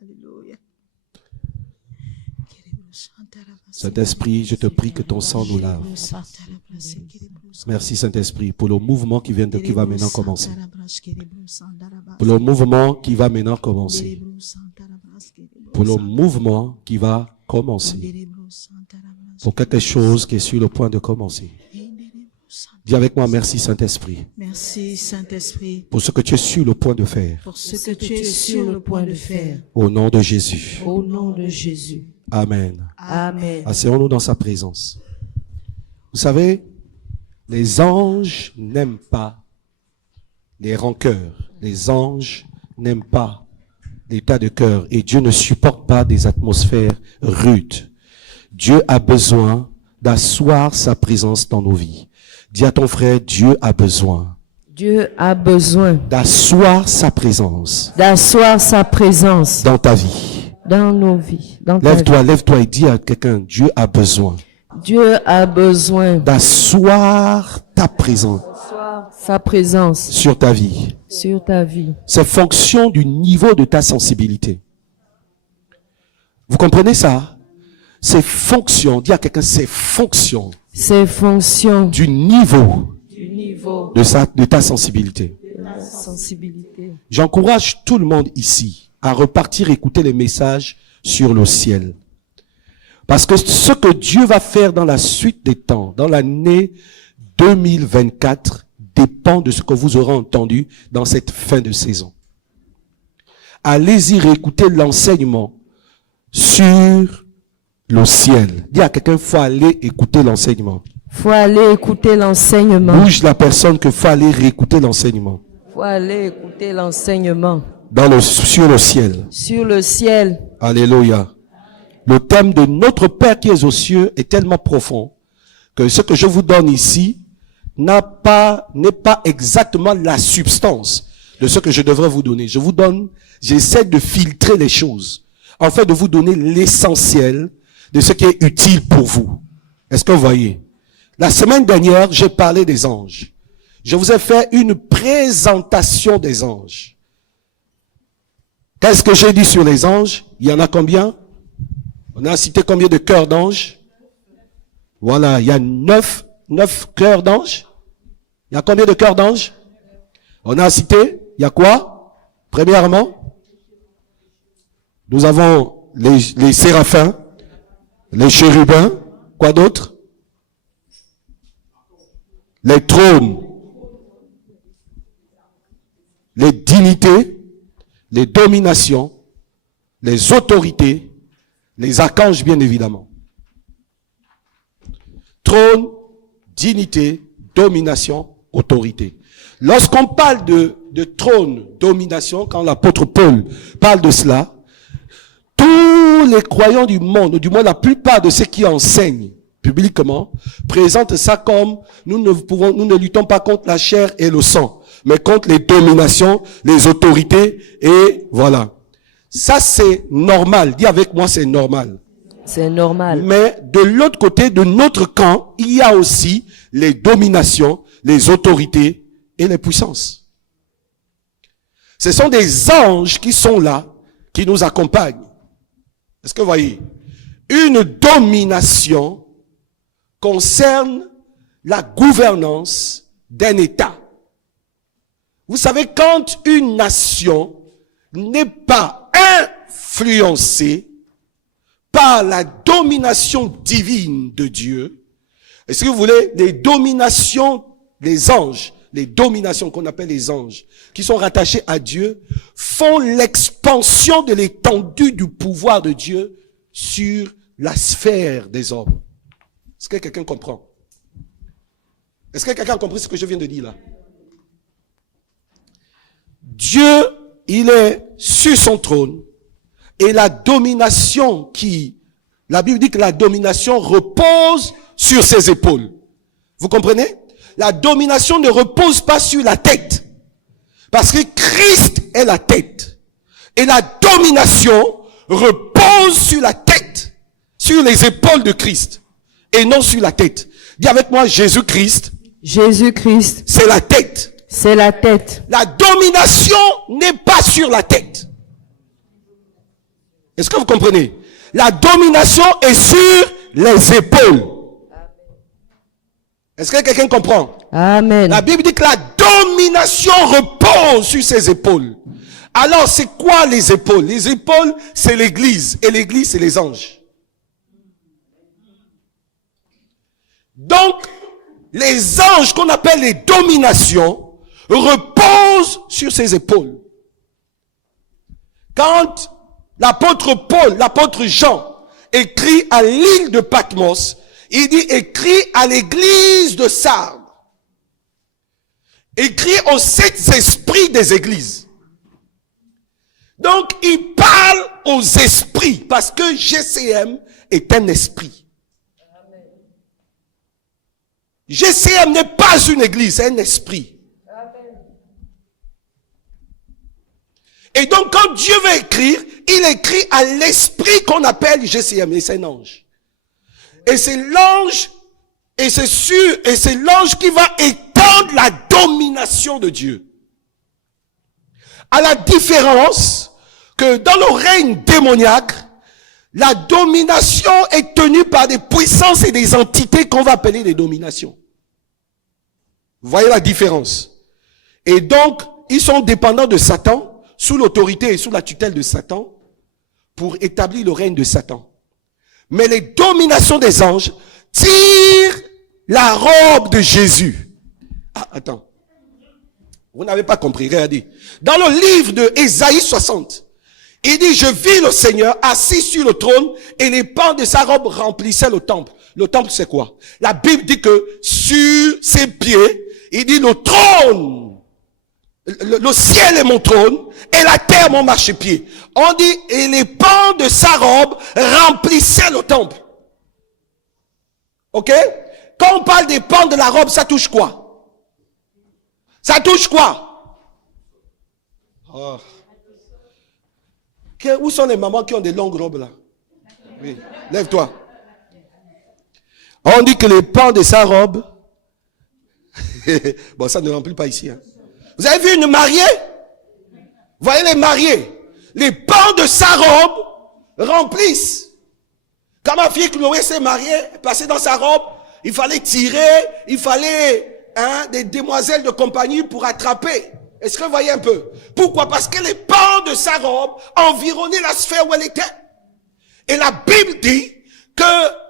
Alléluia. Saint-Esprit, je te prie que ton sang nous lave. Merci Saint-Esprit pour le mouvement qui va maintenant commencer. Pour le mouvement qui va maintenant commencer. Pour le mouvement qui va commencer. Pour quelque chose qui est sur le point de commencer. Dis avec moi, merci Saint-Esprit. Merci Saint-Esprit. Pour ce que tu es sur le point de faire. Pour ce que tu es sur le point de faire. Au nom de Jésus. Au nom de Jésus. Amen. Amen. Asseyons-nous dans sa présence. Vous savez, les anges n'aiment pas les rancœurs. Les anges n'aiment pas l'état de cœur. Et Dieu ne supporte pas des atmosphères rudes. Dieu a besoin d'asseoir sa présence dans nos vies. Dis à ton frère, Dieu a besoin. Dieu a besoin d'asseoir sa présence. D'asseoir sa présence. Dans ta vie. Dans nos vies. Lève-toi et dis à quelqu'un, Dieu a besoin. Dieu a besoin d'asseoir ta présence. Sa présence. Sur ta vie. Sur ta vie. C'est fonction du niveau de ta sensibilité. Vous comprenez ça? C'est fonction. Dis à quelqu'un, c'est fonction. C'est fonction. Du niveau. De ta sensibilité. J'encourage tout le monde ici à repartir écouter les messages sur le ciel. Parce que ce que Dieu va faire dans la suite des temps, dans l'année 2024, dépend de ce que vous aurez entendu dans cette fin de saison. Allez-y réécouter l'enseignement sur le ciel. Dis à quelqu'un, faut aller écouter l'enseignement. Faut aller écouter l'enseignement. Bouge la personne que faut aller réécouter l'enseignement. Faut aller écouter l'enseignement. Sur le ciel. Sur le ciel. Alléluia. Le thème de notre Père qui est aux cieux est tellement profond que ce que je vous donne ici n'est pas exactement la substance de ce que je devrais vous donner. J'essaie de filtrer les choses, en fait de vous donner l'essentiel de ce qui est utile pour vous. Est-ce que vous voyez? La semaine dernière, j'ai parlé des anges. Je vous ai fait une présentation des anges. Qu'est-ce que j'ai dit sur les anges? Il y en a combien? On a cité combien de cœurs d'anges? Voilà, il y a 9 cœurs d'anges. Il y a combien de cœurs d'anges? On a cité, il y a quoi? Premièrement, nous avons les séraphins, les chérubins, quoi d'autre? Les trônes, les dignités, les dominations, les autorités, les archanges bien évidemment. Trône, dignité, domination, autorité. Lorsqu'on parle de trône, domination, quand l'apôtre Paul parle de cela, tous les croyants du monde, du moins la plupart de ceux qui enseignent publiquement, présentent ça comme nous ne luttons pas contre la chair et le sang, mais contre les dominations, les autorités, et voilà. Ça, c'est normal. Dis avec moi, c'est normal. C'est normal. Mais de l'autre côté, de notre camp, il y a aussi les dominations, les autorités et les puissances. Ce sont des anges qui sont là, qui nous accompagnent. Est-ce que vous voyez? Une domination concerne la gouvernance d'un État. Vous savez, quand une nation n'est pas influencée par la domination divine de Dieu, est-ce que vous voulez, les dominations des anges, les dominations qu'on appelle les anges, qui sont rattachés à Dieu, font l'expansion de l'étendue du pouvoir de Dieu sur la sphère des hommes. Est-ce que quelqu'un comprend? Est-ce que quelqu'un a compris ce que je viens de dire là? Dieu, il est sur son trône et la domination la Bible dit que la domination repose sur ses épaules. Vous comprenez? La domination ne repose pas sur la tête. Parce que Christ est la tête. Et la domination repose sur la tête, sur les épaules de Christ, et non sur la tête. Dis avec moi, Jésus-Christ. Jésus-Christ. C'est la tête. C'est la tête. La domination n'est pas sur la tête. Est-ce que vous comprenez? La domination est sur les épaules. Est-ce que quelqu'un comprend? Amen. La Bible dit que la domination repose sur ses épaules. Alors, c'est quoi les épaules? Les épaules, c'est l'église. Et l'église, c'est les anges. Donc, les anges qu'on appelle les dominations reposent sur ses épaules. Quand l'apôtre Paul, l'apôtre Jean écrit à l'île de Patmos, il dit écrit à l'église de Sardes. Écrit aux 7 esprits des églises. Donc, il parle aux esprits parce que GCM est un esprit. GCM n'est pas une église, c'est un esprit. Et donc, quand Dieu veut écrire, il écrit à l'esprit qu'on appelle GCM, et c'est un ange. Et c'est l'ange, et c'est sûr, et c'est l'ange qui va étendre la domination de Dieu. À la différence que dans le règne démoniaque, la domination est tenue par des puissances et des entités qu'on va appeler des dominations. Vous voyez la différence? Et donc, ils sont dépendants de Satan, sous l'autorité et sous la tutelle de Satan, pour établir le règne de Satan. Mais les dominations des anges tirent la robe de Jésus. Ah, attends. Vous n'avez pas compris, regardez. Dans le livre de Ésaïe 60, il dit, je vis le Seigneur assis sur le trône et les pans de sa robe remplissaient le temple. Le temple, c'est quoi? La Bible dit que sur ses pieds, il dit le trône, le ciel est mon trône et la terre mon marchepied. On dit, et les pans de sa robe remplissaient le temple. Ok? Quand on parle des pans de la robe, ça touche quoi? Ça touche quoi? Oh. Où sont les mamans qui ont des longues robes là? Oui. Lève-toi. On dit que les pans de sa robe, bon, ça ne remplit pas ici. Hein. Vous avez vu une mariée? Vous voyez les mariés? Les pans de sa robe remplissent. Quand ma fille Chloé s'est mariée, passée dans sa robe, il fallait tirer, il fallait des demoiselles de compagnie pour attraper. Est-ce que vous voyez un peu? Pourquoi? Parce que les pans de sa robe environnaient la sphère où elle était. Et la Bible dit que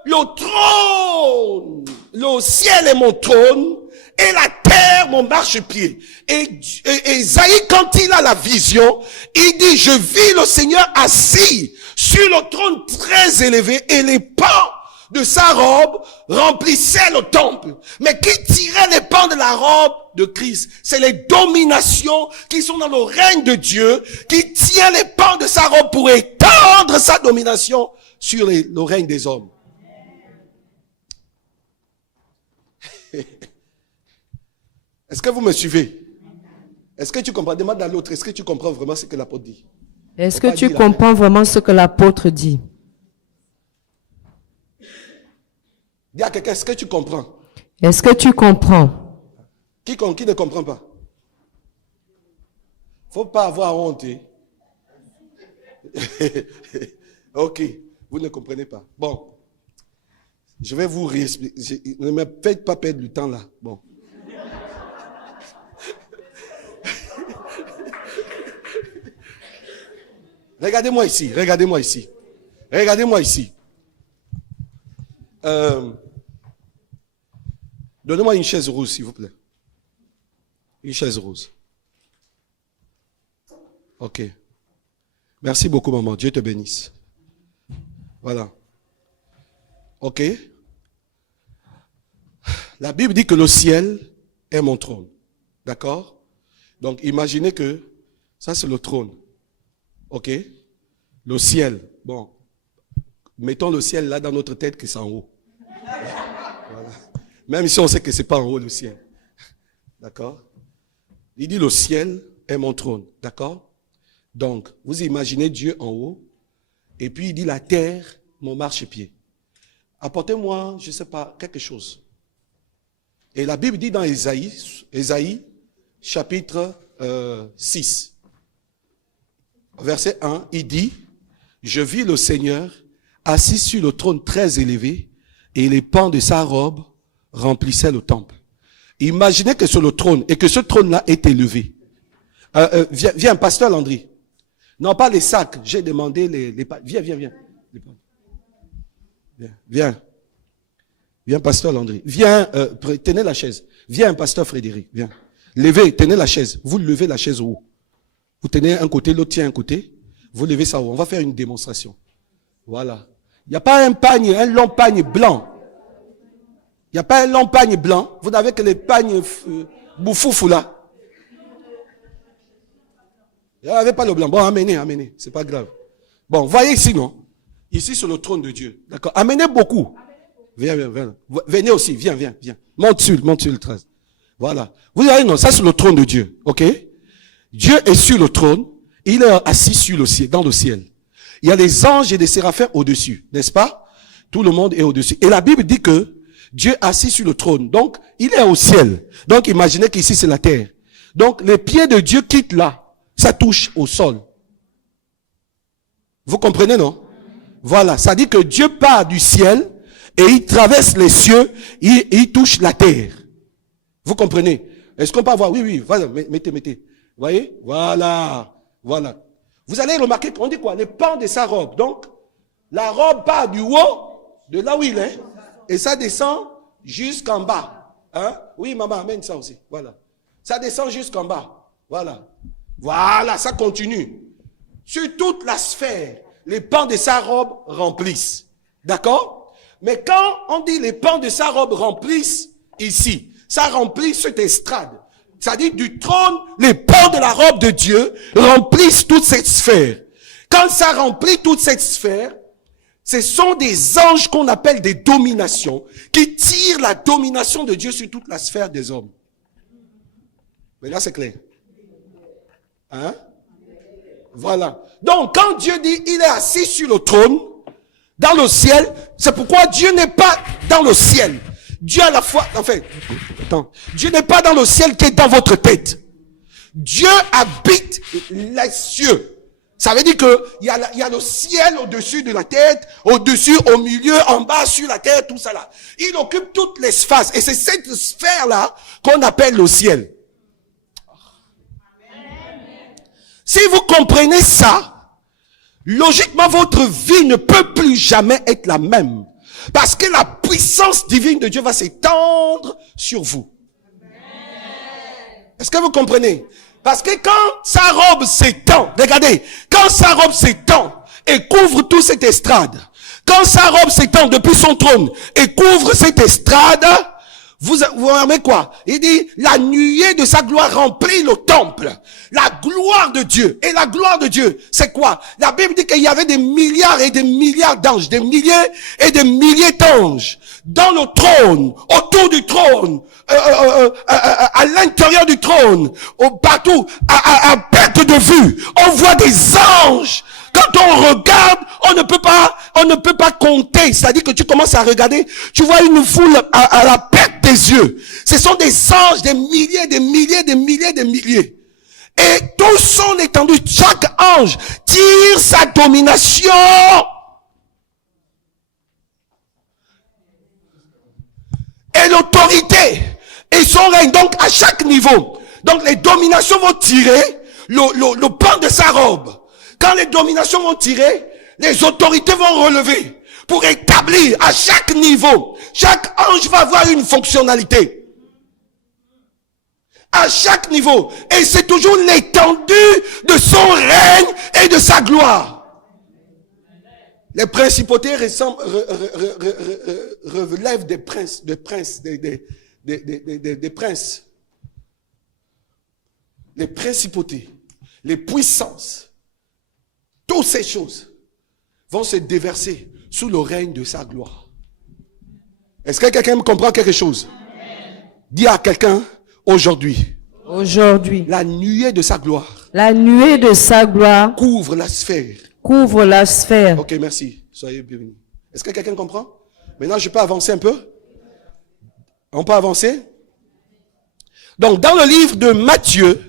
le trône, le ciel est mon trône, et la terre mon marchepied. Et Isaïe, quand il a la vision, il dit, je vis le Seigneur assis sur le trône très élevé, et les pans de sa robe remplissaient le temple. Mais qui tirait les pans de la robe de Christ? C'est les dominations qui sont dans le règne de Dieu, qui tient les pans de sa robe pour étendre sa domination sur le règne des hommes. Est-ce que vous me suivez? Est-ce que tu comprends? Demande à l'autre, est-ce que tu comprends vraiment ce que l'apôtre dit? Est-ce que tu comprends vraiment ce que l'apôtre dit? Dis à quelqu'un, est-ce que tu comprends? Est-ce que tu comprends? Qui ne comprend pas? Faut pas avoir honte. Hein? Ok, vous ne comprenez pas. Bon, je vais vous réexpliquer. Ne me faites pas perdre du temps là. Bon. Regardez-moi ici, regardez-moi ici. Regardez-moi ici. Donnez-moi une chaise rose, s'il vous plaît. Une chaise rose. Ok. Merci beaucoup, maman. Dieu te bénisse. Voilà. Ok. La Bible dit que le ciel est mon trône. D'accord? Donc, imaginez que ça, c'est le trône. Ok? Le ciel. Bon. Mettons le ciel là dans notre tête que c'est en haut. Voilà. Même si on sait que c'est pas en haut le ciel. D'accord? Il dit le ciel est mon trône. D'accord? Donc, vous imaginez Dieu en haut. Et puis il dit la terre, mon marchepied. Apportez-moi, je ne sais pas, quelque chose. Et la Bible dit dans Ésaïe chapitre 6, verset 1, il dit, je vis le Seigneur assis sur le trône très élevé et les pans de sa robe remplissaient le temple. Imaginez que sur le trône, et que ce trône-là est élevé. Viens, pasteur Landry. Non, pas les sacs. J'ai demandé les viens. Viens, pasteur Landry. Viens, tenez la chaise. Viens, pasteur Frédéric. Viens. Levez, tenez la chaise. Vous levez la chaise haut. Vous tenez un côté, l'autre tient un côté. Vous levez ça haut. On va faire une démonstration. Voilà. Il n'y a pas un long pagne blanc. Il n'y a pas un long pagne blanc. Vous n'avez que les pagnes bouffoufou là. Il n'y avait pas le blanc. Bon, amenez. C'est pas grave. Bon, voyez ici, non? Ici, sur le trône de Dieu. D'accord? Amenez beaucoup. Viens. Venez aussi, viens. Monte sur le trace. Voilà. Vous voyez, non, ça c'est le trône de Dieu. Ok? Dieu est sur le trône. Il est assis sur le ciel, dans le ciel. Il y a les anges et les séraphins au-dessus. N'est-ce pas? Tout le monde est au-dessus. Et la Bible dit que Dieu est assis sur le trône. Donc, il est au ciel. Donc, imaginez qu'ici, c'est la terre. Donc, les pieds de Dieu quittent là. Ça touche au sol. Vous comprenez, non? Voilà. Ça dit que Dieu part du ciel et il traverse les cieux, il touche la terre. Vous comprenez? Est-ce qu'on peut avoir? Oui. Voilà. Mettez. Vous voyez? Voilà. Vous allez remarquer qu'on dit quoi? Les pans de sa robe. Donc, la robe part du haut, de là où il est, et ça descend jusqu'en bas. Hein? Oui, maman, amène ça aussi. Voilà. Ça descend jusqu'en bas. Voilà, ça continue. Sur toute la sphère, les pans de sa robe remplissent. D'accord? Mais quand on dit les pans de sa robe remplissent, ici, ça remplit cette estrade. C'est-à-dire du trône, les pans de la robe de Dieu remplissent toute cette sphère. Quand ça remplit toute cette sphère, ce sont des anges qu'on appelle des dominations, qui tirent la domination de Dieu sur toute la sphère des hommes. Mais là, c'est clair. Hein? Voilà. Donc, quand Dieu dit, il est assis sur le trône, dans le ciel, c'est pourquoi Dieu n'est pas dans le ciel. Dieu à la fois, Dieu n'est pas dans le ciel qui est dans votre tête. Dieu habite les cieux. Ça veut dire que il y a le ciel au-dessus de la tête, au-dessus, au milieu, en bas, sur la terre, tout ça là. Il occupe toute l'espace. Et c'est cette sphère-là qu'on appelle le ciel. Si vous comprenez ça, logiquement, votre vie ne peut plus jamais être la même. Parce que la puissance divine de Dieu va s'étendre sur vous. Est-ce que vous comprenez? Parce que quand sa robe s'étend, regardez, quand sa robe s'étend et couvre toute cette estrade, quand sa robe s'étend depuis son trône et couvre cette estrade, vous remarquez quoi? Il dit, la nuée de sa gloire remplit le temple. La gloire de Dieu. Et la gloire de Dieu, c'est quoi? La Bible dit qu'il y avait des milliards et des milliards d'anges, des milliers et des milliers d'anges dans le trône, autour du trône, à l'intérieur du trône, partout, à perte de vue. On voit des anges. Quand on regarde, on ne peut pas compter. C'est-à-dire que tu commences à regarder, tu vois une foule à la perte des yeux. Ce sont des anges, des milliers, des milliers, des milliers, des milliers. Et tous sont étendus. Chaque ange tire sa domination. Et l'autorité. Et son règne. Donc, à chaque niveau. Donc, les dominations vont tirer le pan de sa robe. Quand les dominations vont tirer, les autorités vont relever pour établir à chaque niveau. Chaque ange va avoir une fonctionnalité. À chaque niveau. Et c'est toujours l'étendue de son règne et de sa gloire. Les principautés relèvent des princes, des princes. Les principautés, les puissances, toutes ces choses vont se déverser sous le règne de sa gloire. Est-ce que quelqu'un me comprend quelque chose? Dis à quelqu'un, aujourd'hui, la nuée de sa gloire, couvre la sphère. Ok, merci. Soyez bienvenus. Est-ce que quelqu'un comprend? Maintenant, je peux avancer un peu? On peut avancer? Donc, dans le livre de Matthieu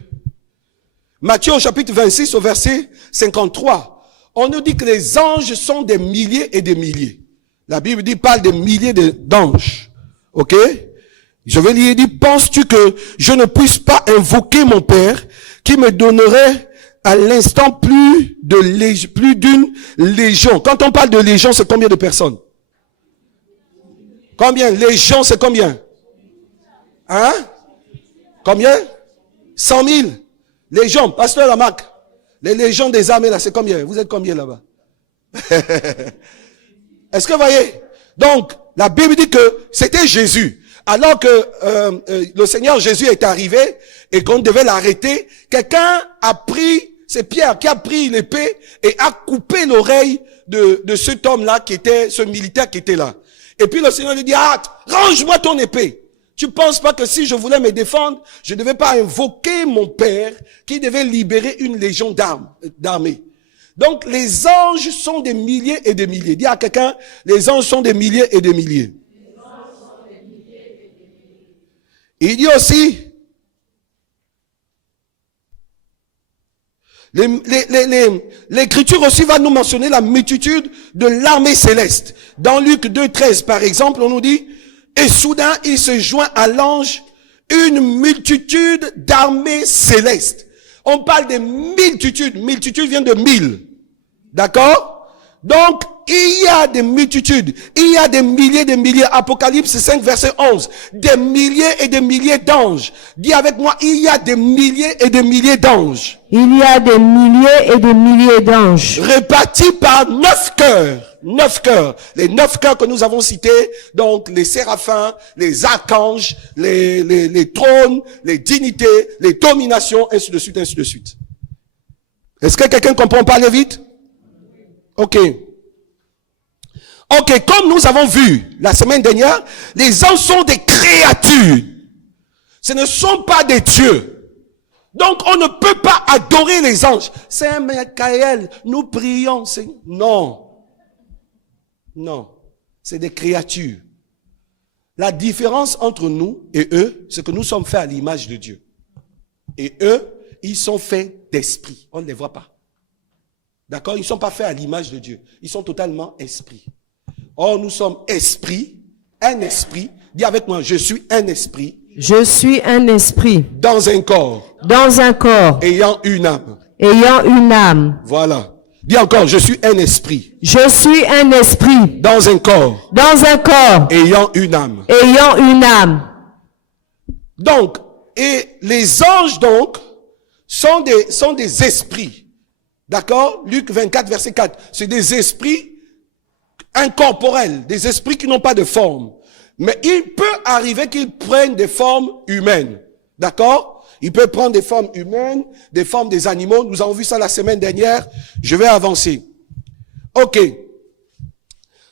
au chapitre 26, au verset 53, on nous dit que les anges sont des milliers et des milliers. La Bible dit, parle des milliers d'anges. Ok? Je vais lire, il dit, penses-tu que je ne puisse pas invoquer mon Père qui me donnerait à l'instant plus d'une légion? Quand on parle de légion, c'est combien de personnes? Combien? Légion, c'est combien? Hein? Combien? 100 000. Légion, pasteur Lamarck. Les légions des armées, là, c'est combien? Vous êtes combien là-bas? Est-ce que vous voyez? Donc, la Bible dit que c'était Jésus. Alors que le Seigneur Jésus est arrivé et qu'on devait l'arrêter, quelqu'un a pris, c'est Pierre qui a pris l'épée et a coupé l'oreille de cet homme-là qui était, ce militaire qui était là. Et puis le Seigneur lui dit, range-moi ton épée. Tu penses pas que si je voulais me défendre, je ne devais pas invoquer mon Père qui devait libérer une légion d'armée. Donc les anges sont des milliers et des milliers. Dis à quelqu'un, les anges sont des milliers et des milliers. Il dit aussi, l'écriture aussi va nous mentionner la multitude de l'armée céleste. Dans Luc 2,13 par exemple, on nous dit, et soudain il se joint à l'ange une multitude d'armées célestes. On parle de multitudes. Multitude vient de 1000. D'accord? Donc, il y a des multitudes. Il y a des milliers. Apocalypse 5, verset 11. Des milliers et des milliers d'anges. Dis avec moi, il y a des milliers et des milliers d'anges. Il y a des milliers et des milliers d'anges. Répartis par 9 cœurs. 9 cœurs. Les 9 cœurs que nous avons cités, donc les séraphins, les archanges, les trônes, les dignités, les dominations, ainsi de suite, ainsi de suite. Est-ce que quelqu'un comprend parler vite? Ok. Ok, comme nous avons vu la semaine dernière, les anges sont des créatures. Ce ne sont pas des dieux. Donc on ne peut pas adorer les anges. Saint Michael, nous prions. Non. Non. C'est des créatures. La différence entre nous et eux, c'est que nous sommes faits à l'image de Dieu. Et eux, ils sont faits d'esprit. On ne les voit pas. D'accord? Ils ne sont pas faits à l'image de Dieu. Ils sont totalement esprits. Or, nous sommes esprit, un esprit. Dis avec moi, je suis un esprit. Je suis un esprit. Dans un corps. Dans un corps. Ayant une âme. Ayant une âme. Voilà. Dis encore, je suis un esprit. Je suis un esprit. Dans un corps. Dans un corps. Ayant une âme. Ayant une âme. Donc, et les anges donc, sont des esprits. D'accord? Luc 24, verset 4. C'est des esprits incorporels, des esprits qui n'ont pas de forme. Mais il peut arriver qu'ils prennent des formes humaines. D'accord? Il peut prendre des formes humaines, des formes des animaux. Nous avons vu ça la semaine dernière. Je vais avancer. Ok.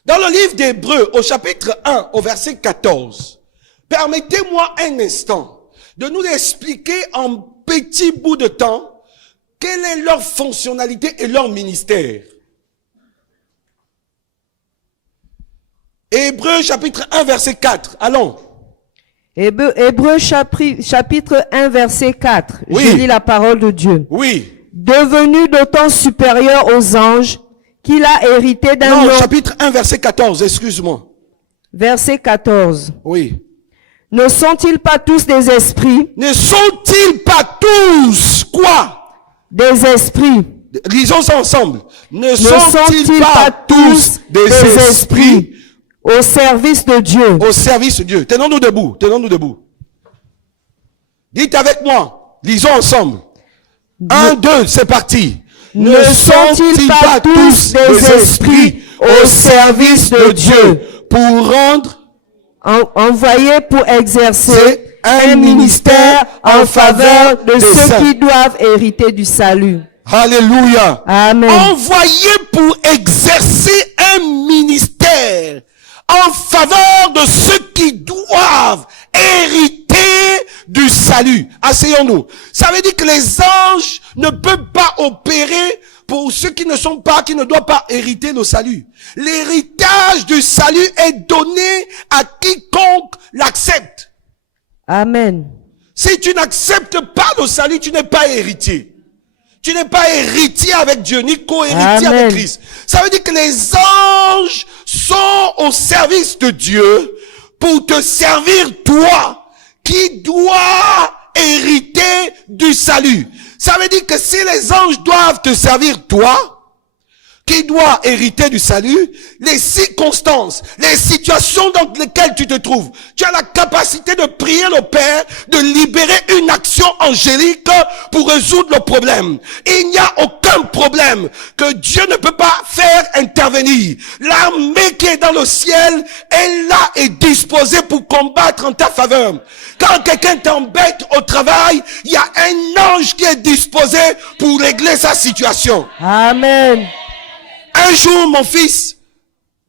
Dans le livre d'Hébreux, au chapitre 1, au verset 14, permettez-moi un instant de nous expliquer en petit bout de temps quelle est leur fonctionnalité et leur ministère. Hébreux chapitre 1 verset 4. Allons. Hébreux chapitre 1 verset 4. Oui. Je lis la parole de Dieu. Oui. Devenu d'autant supérieur aux anges qu'il a hérité d'un Non, nom. chapitre 1 verset 14, excuse-moi. Verset 14. Oui. Ne sont-ils pas tous des esprits? Ne sont-ils pas tous quoi? Des esprits. Lisons ça ensemble. Ne sont-ils sont-ils pas tous des esprits au service de Dieu? au service de Dieu? Tenons-nous debout, tenons-nous debout. Dites avec moi, lisons ensemble. 1, 2, c'est parti. Ne sont-ils pas tous des esprits au service de Dieu pour rendre envoyés pour exercer c'est un ministère en faveur de des ceux saints. qui doivent hériter du salut? Alléluia. Amen. Envoyé pour exercer un ministère en faveur de ceux qui doivent hériter du salut. Asseyons-nous. Ça veut dire que les anges ne peuvent pas opérer pour ceux qui ne doivent pas hériter le salut. L'héritage du salut est donné à quiconque l'accepte. Amen. Si tu n'acceptes pas le salut, tu n'es pas héritier. Tu n'es pas héritier avec Dieu, ni co-héritier Amen. avec Christ. Ça veut dire que les anges sont au service de Dieu pour te servir toi, qui dois hériter du salut. Ça veut dire que si les anges doivent te servir toi, qui doit hériter du salut, les circonstances, les situations dans lesquelles tu te trouves, tu as la capacité de prier le Père, de libérer une action angélique pour résoudre le problème. Il n'y a aucun problème que Dieu ne peut pas faire intervenir. L'armée qui est dans le ciel est là et disposée pour combattre en ta faveur. Quand quelqu'un t'embête au travail, il y a un ange qui est disposé pour régler sa situation. Amen. Un jour, mon fils,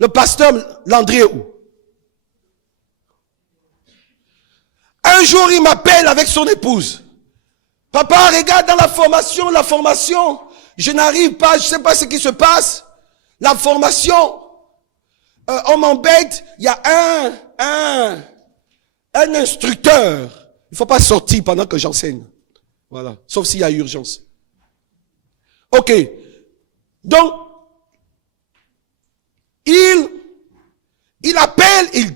le pasteur Landrieu, un jour, il m'appelle avec son épouse. Papa, regarde dans la formation, je n'arrive pas, je sais pas ce qui se passe. La formation, on m'embête, il y a un instructeur. Il faut pas sortir pendant que j'enseigne. Voilà, sauf s'il y a urgence. Ok, donc, il appelle, il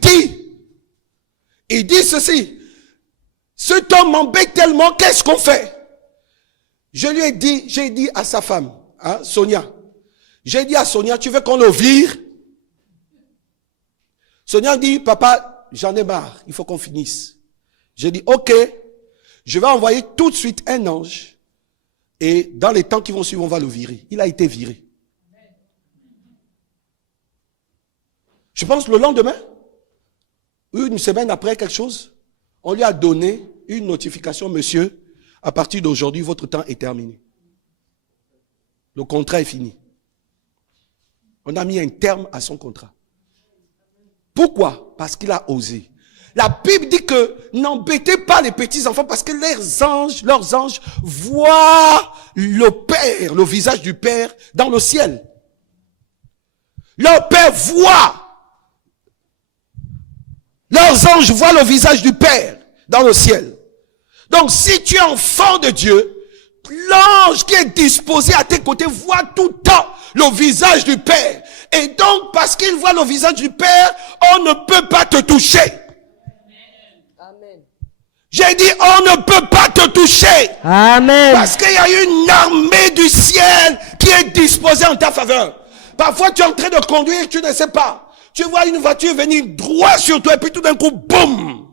dit ceci. Cet homme m'embête tellement, qu'est-ce qu'on fait? J'ai dit à sa femme, hein, Sonia, j'ai dit à Sonia, tu veux qu'on le vire? Sonia dit, papa, j'en ai marre, il faut qu'on finisse. J'ai dit, ok, je vais envoyer tout de suite un ange et dans les temps qui vont suivre, on va le virer. Il a été viré. Je pense le lendemain, une semaine après quelque chose, on lui a donné une notification, monsieur, à partir d'aujourd'hui, votre temps est terminé. Le contrat est fini. On a mis un terme à son contrat. Pourquoi? Parce qu'il a osé. La Bible dit que n'embêtez pas les petits enfants parce que leurs anges voient le Père, le visage du Père dans le ciel. Leur Père voit. Leurs anges voient le visage du Père dans le ciel. Donc, si tu es enfant de Dieu, l'ange qui est disposé à tes côtés voit tout le temps le visage du Père. Et donc, parce qu'il voit le visage du Père, on ne peut pas te toucher. Amen. J'ai dit, on ne peut pas te toucher. Amen. Parce qu'il y a une armée du ciel qui est disposée en ta faveur. Parfois, tu es en train de conduire, tu ne sais pas. Tu vois une voiture venir droit sur toi et puis tout d'un coup, boum!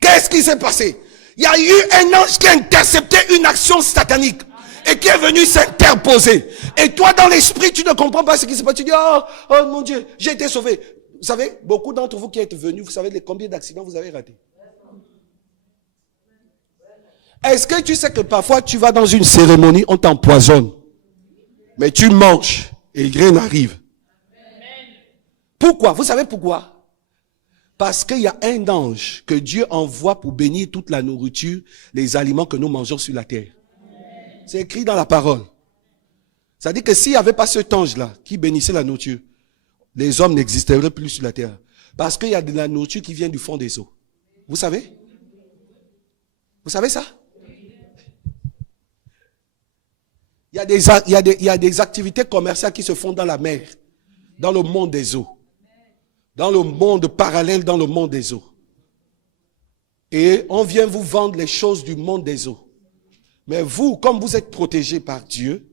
Qu'est-ce qui s'est passé? Il y a eu un ange qui a intercepté une action satanique et qui est venu s'interposer. Et toi, dans l'esprit, tu ne comprends pas ce qui s'est passé. Tu dis, oh mon Dieu, j'ai été sauvé. Vous savez, beaucoup d'entre vous qui êtes venus, vous savez combien d'accidents vous avez ratés. Est-ce que tu sais que parfois tu vas dans une cérémonie, on t'empoisonne, mais tu manges et rien n'arrive? Pourquoi? Vous savez pourquoi? Parce qu'il y a un ange que Dieu envoie pour bénir toute la nourriture, les aliments que nous mangeons sur la terre. C'est écrit dans la parole. Ça dit que s'il n'y avait pas cet ange-là qui bénissait la nourriture, les hommes n'existeraient plus sur la terre. Parce qu'il y a de la nourriture qui vient du fond des eaux. Vous savez? Vous savez ça? Il y a des activités commerciales qui se font dans la mer, dans le monde des eaux. Dans le monde parallèle, dans le monde des eaux. Et on vient vous vendre les choses du monde des eaux. Mais vous, comme vous êtes protégés par Dieu,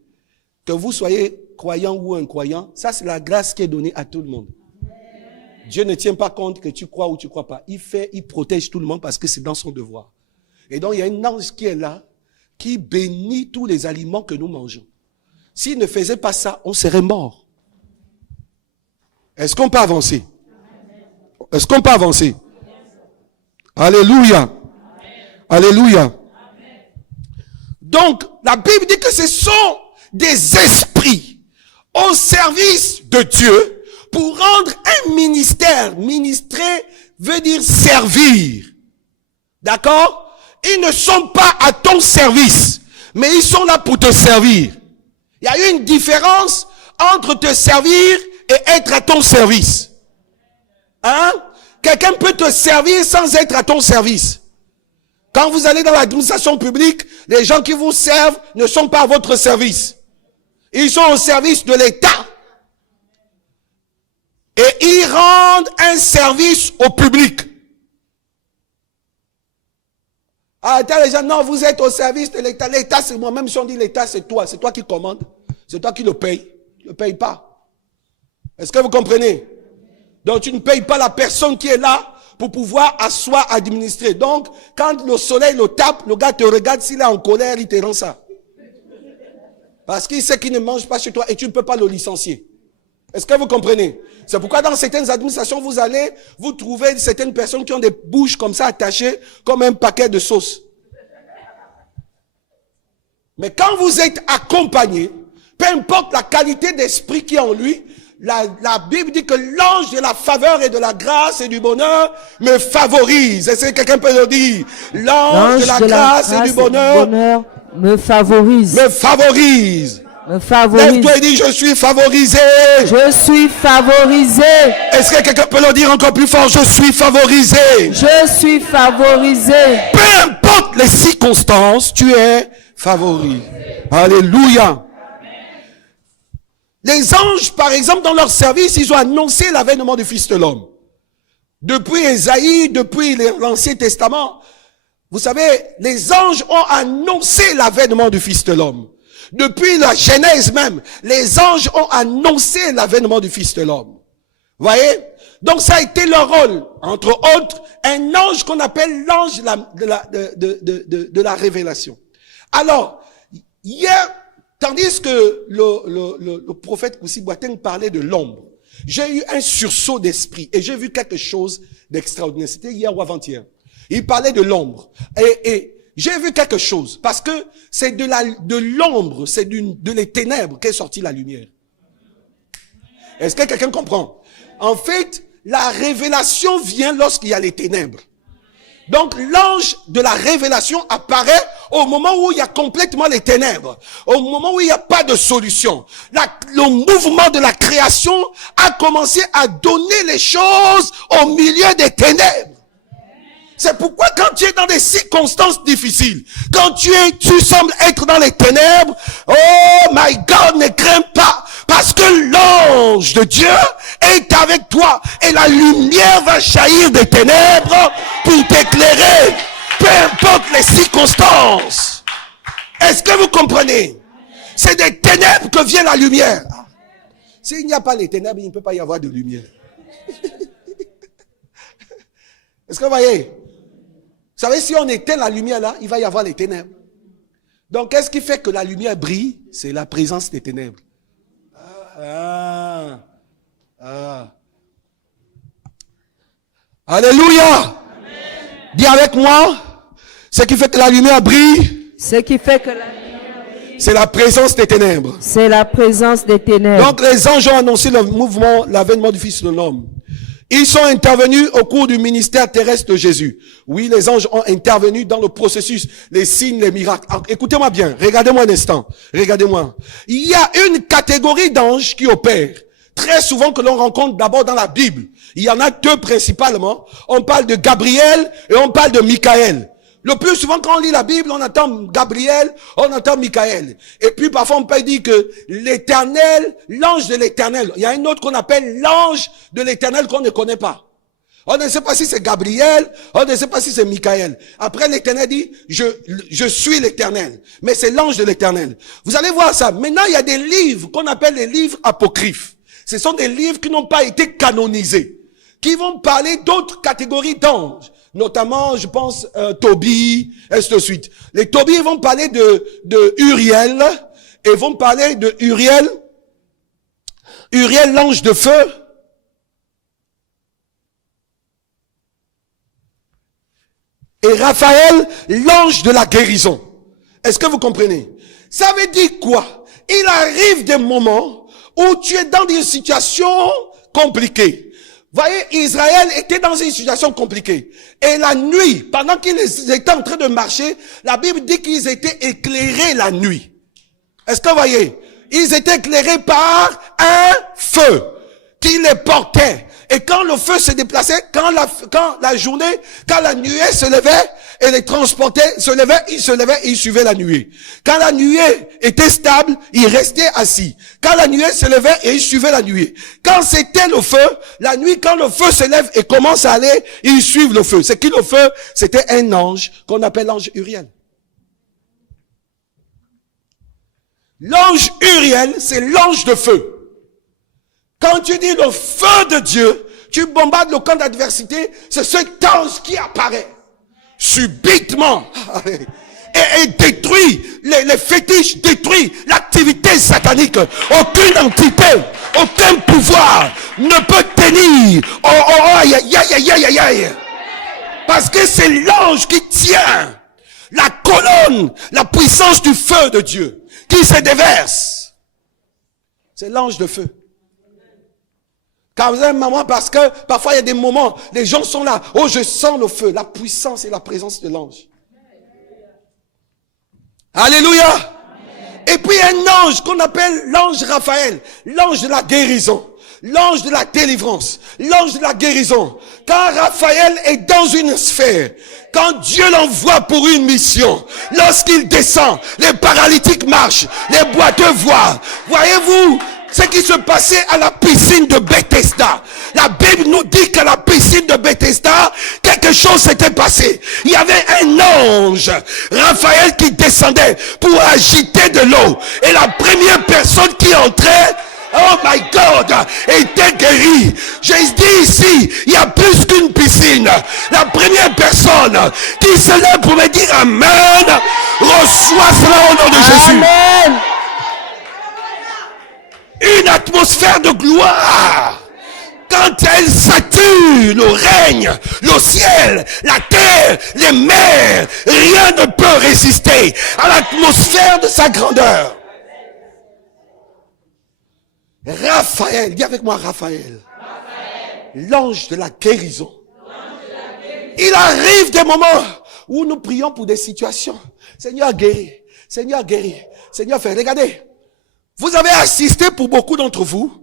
que vous soyez croyant ou incroyant, ça c'est la grâce qui est donnée à tout le monde. Dieu ne tient pas compte que tu crois ou tu crois pas. Il protège tout le monde parce que c'est dans son devoir. Et donc il y a un ange qui est là, qui bénit tous les aliments que nous mangeons. S'il ne faisait pas ça, on serait mort. Est-ce qu'on peut avancer? Est-ce qu'on peut avancer? Alléluia. Alléluia. Donc, la Bible dit que ce sont des esprits au service de Dieu pour rendre un ministère. Ministrer veut dire servir. D'accord? Ils ne sont pas à ton service, mais ils sont là pour te servir. Il y a une différence entre te servir et être à ton service. Hein? Quelqu'un peut te servir sans être à ton service. Quand vous allez dans l'administration publique, les gens qui vous servent ne sont pas à votre service. Ils sont au service de l'État. Et ils rendent un service au public. Ah, les gens, non, vous êtes au service de l'État. L'État, c'est moi. Même si on dit l'État, c'est toi qui commandes. C'est toi qui le payes. Tu ne le payes pas. Est-ce que vous comprenez? Donc, tu ne payes pas la personne qui est là pour pouvoir asseoir, administrer. Donc, quand le soleil le tape, le gars te regarde, s'il est en colère, il te rend ça. Parce qu'il sait qu'il ne mange pas chez toi et tu ne peux pas le licencier. Est-ce que vous comprenez? C'est pourquoi dans certaines administrations, vous trouvez certaines personnes qui ont des bouches comme ça attachées comme un paquet de sauce. Mais quand vous êtes accompagné, peu importe la qualité d'esprit qui est en lui, la Bible dit que l'ange de la faveur et de la grâce et du bonheur me favorise. Est-ce que quelqu'un peut le dire? L'ange de la grâce et du bonheur me favorise. Me favorise. Me favorise. Lève-toi et dis, je suis favorisé. Je suis favorisé. Est-ce que quelqu'un peut le dire encore plus fort? Je suis favorisé. Je suis favorisé. Peu importe les circonstances, tu es favorisé. Alléluia. Les anges, par exemple, dans leur service, ils ont annoncé l'avènement du Fils de l'homme. Depuis Ésaïe, depuis l'Ancien Testament, vous savez, les anges ont annoncé l'avènement du Fils de l'homme. Depuis la Genèse même, les anges ont annoncé l'avènement du Fils de l'homme. Voyez? Donc ça a été leur rôle. Entre autres, un ange qu'on appelle l'ange de la révélation. Alors, hier, tandis que le prophète Koussi Boateng parlait de l'ombre, j'ai eu un sursaut d'esprit et j'ai vu quelque chose d'extraordinaire. C'était hier ou avant-hier. Il parlait de l'ombre. Et j'ai vu quelque chose, parce que c'est de l'ombre, c'est de les ténèbres qu'est sortie la lumière. Est-ce que quelqu'un comprend? En fait, la révélation vient lorsqu'il y a les ténèbres. Donc l'ange de la révélation apparaît au moment où il y a complètement les ténèbres, au moment où il n'y a pas de solution. Le mouvement de la création a commencé à donner les choses au milieu des ténèbres. C'est pourquoi quand tu es dans des circonstances difficiles, quand tu sembles être dans les ténèbres, oh my God, ne crains pas, parce que l'ange de Dieu est avec toi et la lumière va jaillir des ténèbres pour t'éclairer, peu importe les circonstances. Est-ce que vous comprenez? C'est des ténèbres que vient la lumière. S'il n'y a pas les ténèbres, il ne peut pas y avoir de lumière. Est-ce que vous voyez? Vous savez, si on éteint la lumière là, il va y avoir les ténèbres. Donc, qu'est-ce qui fait que la lumière brille? C'est la présence des ténèbres. Alléluia! Amen. Dis avec moi, ce qui fait que la lumière brille, ce qui fait que la lumière brille, c'est la présence des ténèbres. C'est la présence des ténèbres. Donc, les anges ont annoncé le mouvement, l'avènement du Fils de l'homme. Ils sont intervenus au cours du ministère terrestre de Jésus. Oui, les anges ont intervenu dans le processus, les signes, les miracles. Alors, écoutez-moi bien, regardez-moi un instant, regardez-moi. Il y a une catégorie d'anges qui opèrent, très souvent que l'on rencontre d'abord dans la Bible. Il y en a deux principalement. On parle de Gabriel et on parle de Michael. Le plus souvent, quand on lit la Bible, on entend Gabriel, on entend Michael. Et puis, parfois, on peut dire que l'Éternel, l'ange de l'Éternel, il y a un autre qu'on appelle l'ange de l'Éternel qu'on ne connaît pas. On ne sait pas si c'est Gabriel, on ne sait pas si c'est Michael. Après, l'Éternel dit, je suis l'Éternel. Mais c'est l'ange de l'Éternel. Vous allez voir ça. Maintenant, il y a des livres qu'on appelle les livres apocryphes. Ce sont des livres qui n'ont pas été canonisés, qui vont parler d'autres catégories d'anges. Notamment, je pense, Tobie, et ainsi de suite. Les Tobie vont parler de Uriel, et vont parler de Uriel, l'ange de feu, et Raphaël, l'ange de la guérison. Est-ce que vous comprenez? Ça veut dire quoi? Il arrive des moments où tu es dans des situations compliquées. Voyez, Israël était dans une situation compliquée. Et la nuit, pendant qu'ils étaient en train de marcher, la Bible dit qu'ils étaient éclairés la nuit. Est-ce que vous voyez? Ils étaient éclairés par un feu qui les portait. Et quand le feu se déplaçait, quand la journée, quand la nuée se levait, et les transportait, se levait et il suivait la nuée. Quand la nuée était stable, il restait assis. Quand la nuée se levait et il suivait la nuée. Quand c'était le feu, la nuit, quand le feu se lève et commence à aller, ils suivent le feu. C'est qui le feu? C'était un ange qu'on appelle l'ange Uriel. L'ange Uriel, c'est l'ange de feu. Quand tu dis le feu de Dieu, tu bombardes le camp d'adversité, c'est cet ange qui apparaît subitement et détruit les fétiches, détruit l'activité satanique. Aucune entité, aucun pouvoir ne peut tenir. Aïe, aïe, aïe, aïe, aïe, aïe. Parce que c'est l'ange qui tient la colonne, la puissance du feu de Dieu qui se déverse. C'est l'ange de feu. Quand vous avez un moment, parce que parfois il y a des moments, les gens sont là. Oh, je sens le feu, la puissance et la présence de l'ange. Alléluia. Et puis un ange qu'on appelle l'ange Raphaël, l'ange de la guérison, l'ange de la délivrance, l'ange de la guérison. Quand Raphaël est dans une sphère, quand Dieu l'envoie pour une mission, lorsqu'il descend, les paralytiques marchent, les boiteux voient. Voyez-vous ce qui se passait à la piscine de Bethesda? La Bible nous dit qu'à la piscine de Bethesda, quelque chose s'était passé. Il y avait un ange, Raphaël, qui descendait pour agiter de l'eau. Et la première personne qui entrait, oh my God, était guérie. J'ai dit ici, il y a plus qu'une piscine. La première personne qui se lève pour me dire Amen, reçoit cela au nom de Jésus. Amen. Une atmosphère de gloire. Quand elle sature le règne, le ciel, la terre, les mers, rien ne peut résister à l'atmosphère de sa grandeur. Raphaël, dis avec moi Raphaël. L'ange de la guérison. Il arrive des moments où nous prions pour des situations. Seigneur guéri, Seigneur guéri, Seigneur fait. Regardez, vous avez assisté pour beaucoup d'entre vous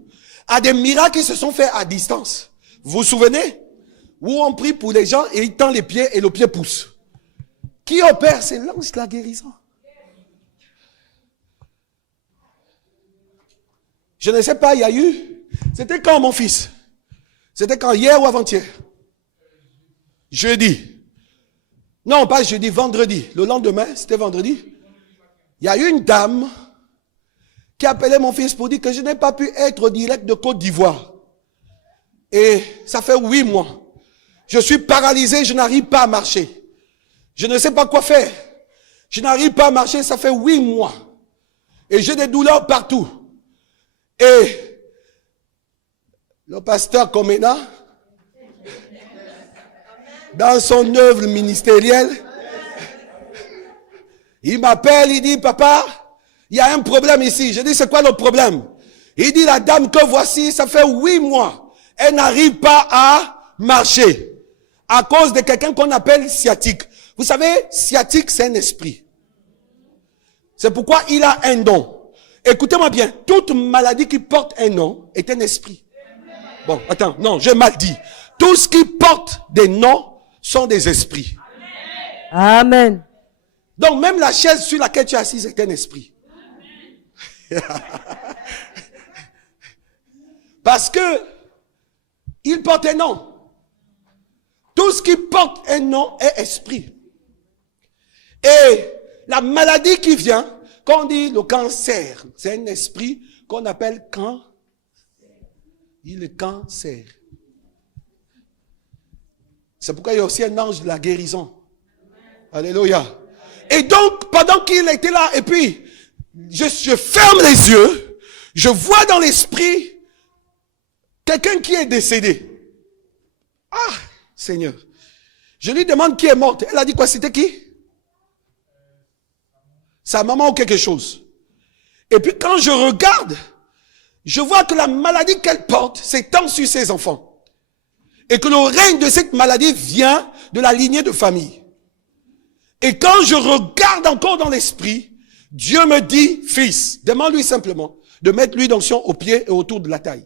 à des miracles qui se sont faits à distance. Vous vous souvenez? Où on prie pour les gens et il tend les pieds et le pied pousse. Qui opère? C'est l'ange de la guérison. Je ne sais pas, il y a eu... C'était quand mon fils? C'était quand, hier ou avant-hier? Jeudi. Non, pas jeudi, vendredi. Le lendemain, c'était vendredi. Il y a eu une dame qui appelait mon fils pour dire que je n'ai pas pu être direct de Côte d'Ivoire. Et ça fait 8 mois. Je suis paralysé, je n'arrive pas à marcher. Je ne sais pas quoi faire. Je n'arrive pas à marcher, ça fait 8 mois. Et j'ai des douleurs partout. Et le pasteur Komena, dans son œuvre ministérielle, il m'appelle, il dit, papa, il y a un problème ici. Je dis, c'est quoi le problème? Il dit, la dame que voici, ça fait 8 mois. Elle n'arrive pas à marcher. À cause de quelqu'un qu'on appelle sciatique. Vous savez, sciatique, c'est un esprit. C'est pourquoi il a un don. Écoutez-moi bien. Toute maladie qui porte un nom est un esprit. Bon, attends, non, j'ai mal dit. Tout ce qui porte des noms sont des esprits. Amen. Donc, même la chaise sur laquelle tu es assis est un esprit. Parce que il porte un nom. Tout ce qui porte un nom est esprit. Et la maladie qui vient, quand on dit le cancer, c'est un esprit qu'on appelle le cancer. C'est pourquoi il y a aussi un ange de la guérison. Alléluia. Et donc, pendant qu'il était là, et puis, je ferme les yeux, je vois dans l'esprit quelqu'un qui est décédé. Ah, Seigneur. Je lui demande qui est morte. Elle a dit quoi? C'était qui? Sa maman ou quelque chose. Et puis quand je regarde, je vois que la maladie qu'elle porte s'étend sur ses enfants. Et que le règne de cette maladie vient de la lignée de famille. Et quand je regarde encore dans l'esprit, Dieu me dit, fils, demande-lui simplement de mettre l'huile d'onction aux pieds et autour de la taille.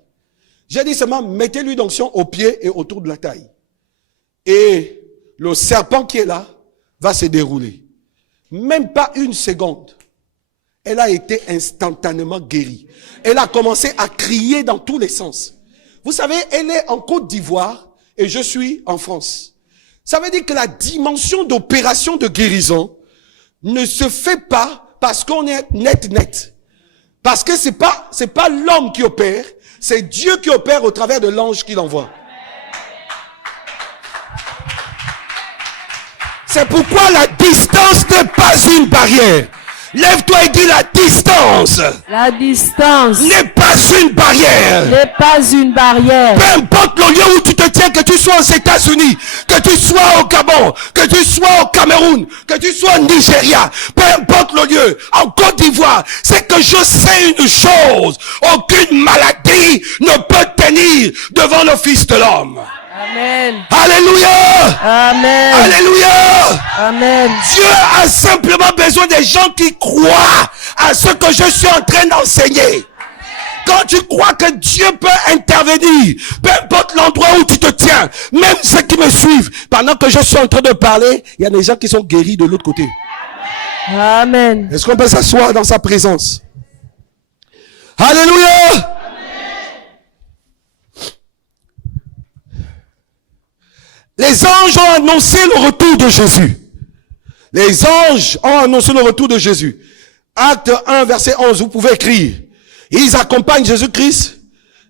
J'ai dit seulement, mettez l'huile d'onction au pied et autour de la taille. Et le serpent qui est là va se dérouler. Même pas une seconde. Elle a été instantanément guérie. Elle a commencé à crier dans tous les sens. Vous savez, elle est en Côte d'Ivoire et je suis en France. Ça veut dire que la dimension d'opération de guérison ne se fait pas parce qu'on est net. Parce que c'est pas l'homme qui opère, c'est Dieu qui opère au travers de l'ange qu'il envoie. C'est pourquoi la distance n'est pas une barrière. Lève-toi et dis la distance. La distance N'est pas une barrière. n'est pas une barrière. Peu importe le lieu où tu te tiens, que tu sois aux États-Unis, que tu sois au Gabon, que tu sois au Cameroun, que tu sois au Nigeria, peu importe le lieu, en Côte d'Ivoire, c'est que je sais une chose, aucune maladie ne peut tenir devant le Fils de l'homme. Amen. Alléluia. Amen. Alléluia. Amen. Dieu a simplement besoin des gens qui croient à ce que je suis en train d'enseigner. Quand tu crois que Dieu peut intervenir, peu importe l'endroit où tu te tiens, même ceux qui me suivent, pendant que je suis en train de parler, il y a des gens qui sont guéris de l'autre côté. Amen. Est-ce qu'on peut s'asseoir dans sa présence? Alléluia. Les anges ont annoncé le retour de Jésus. Les anges ont annoncé le retour de Jésus. Acte 1, verset 11, vous pouvez écrire. Ils accompagnent Jésus-Christ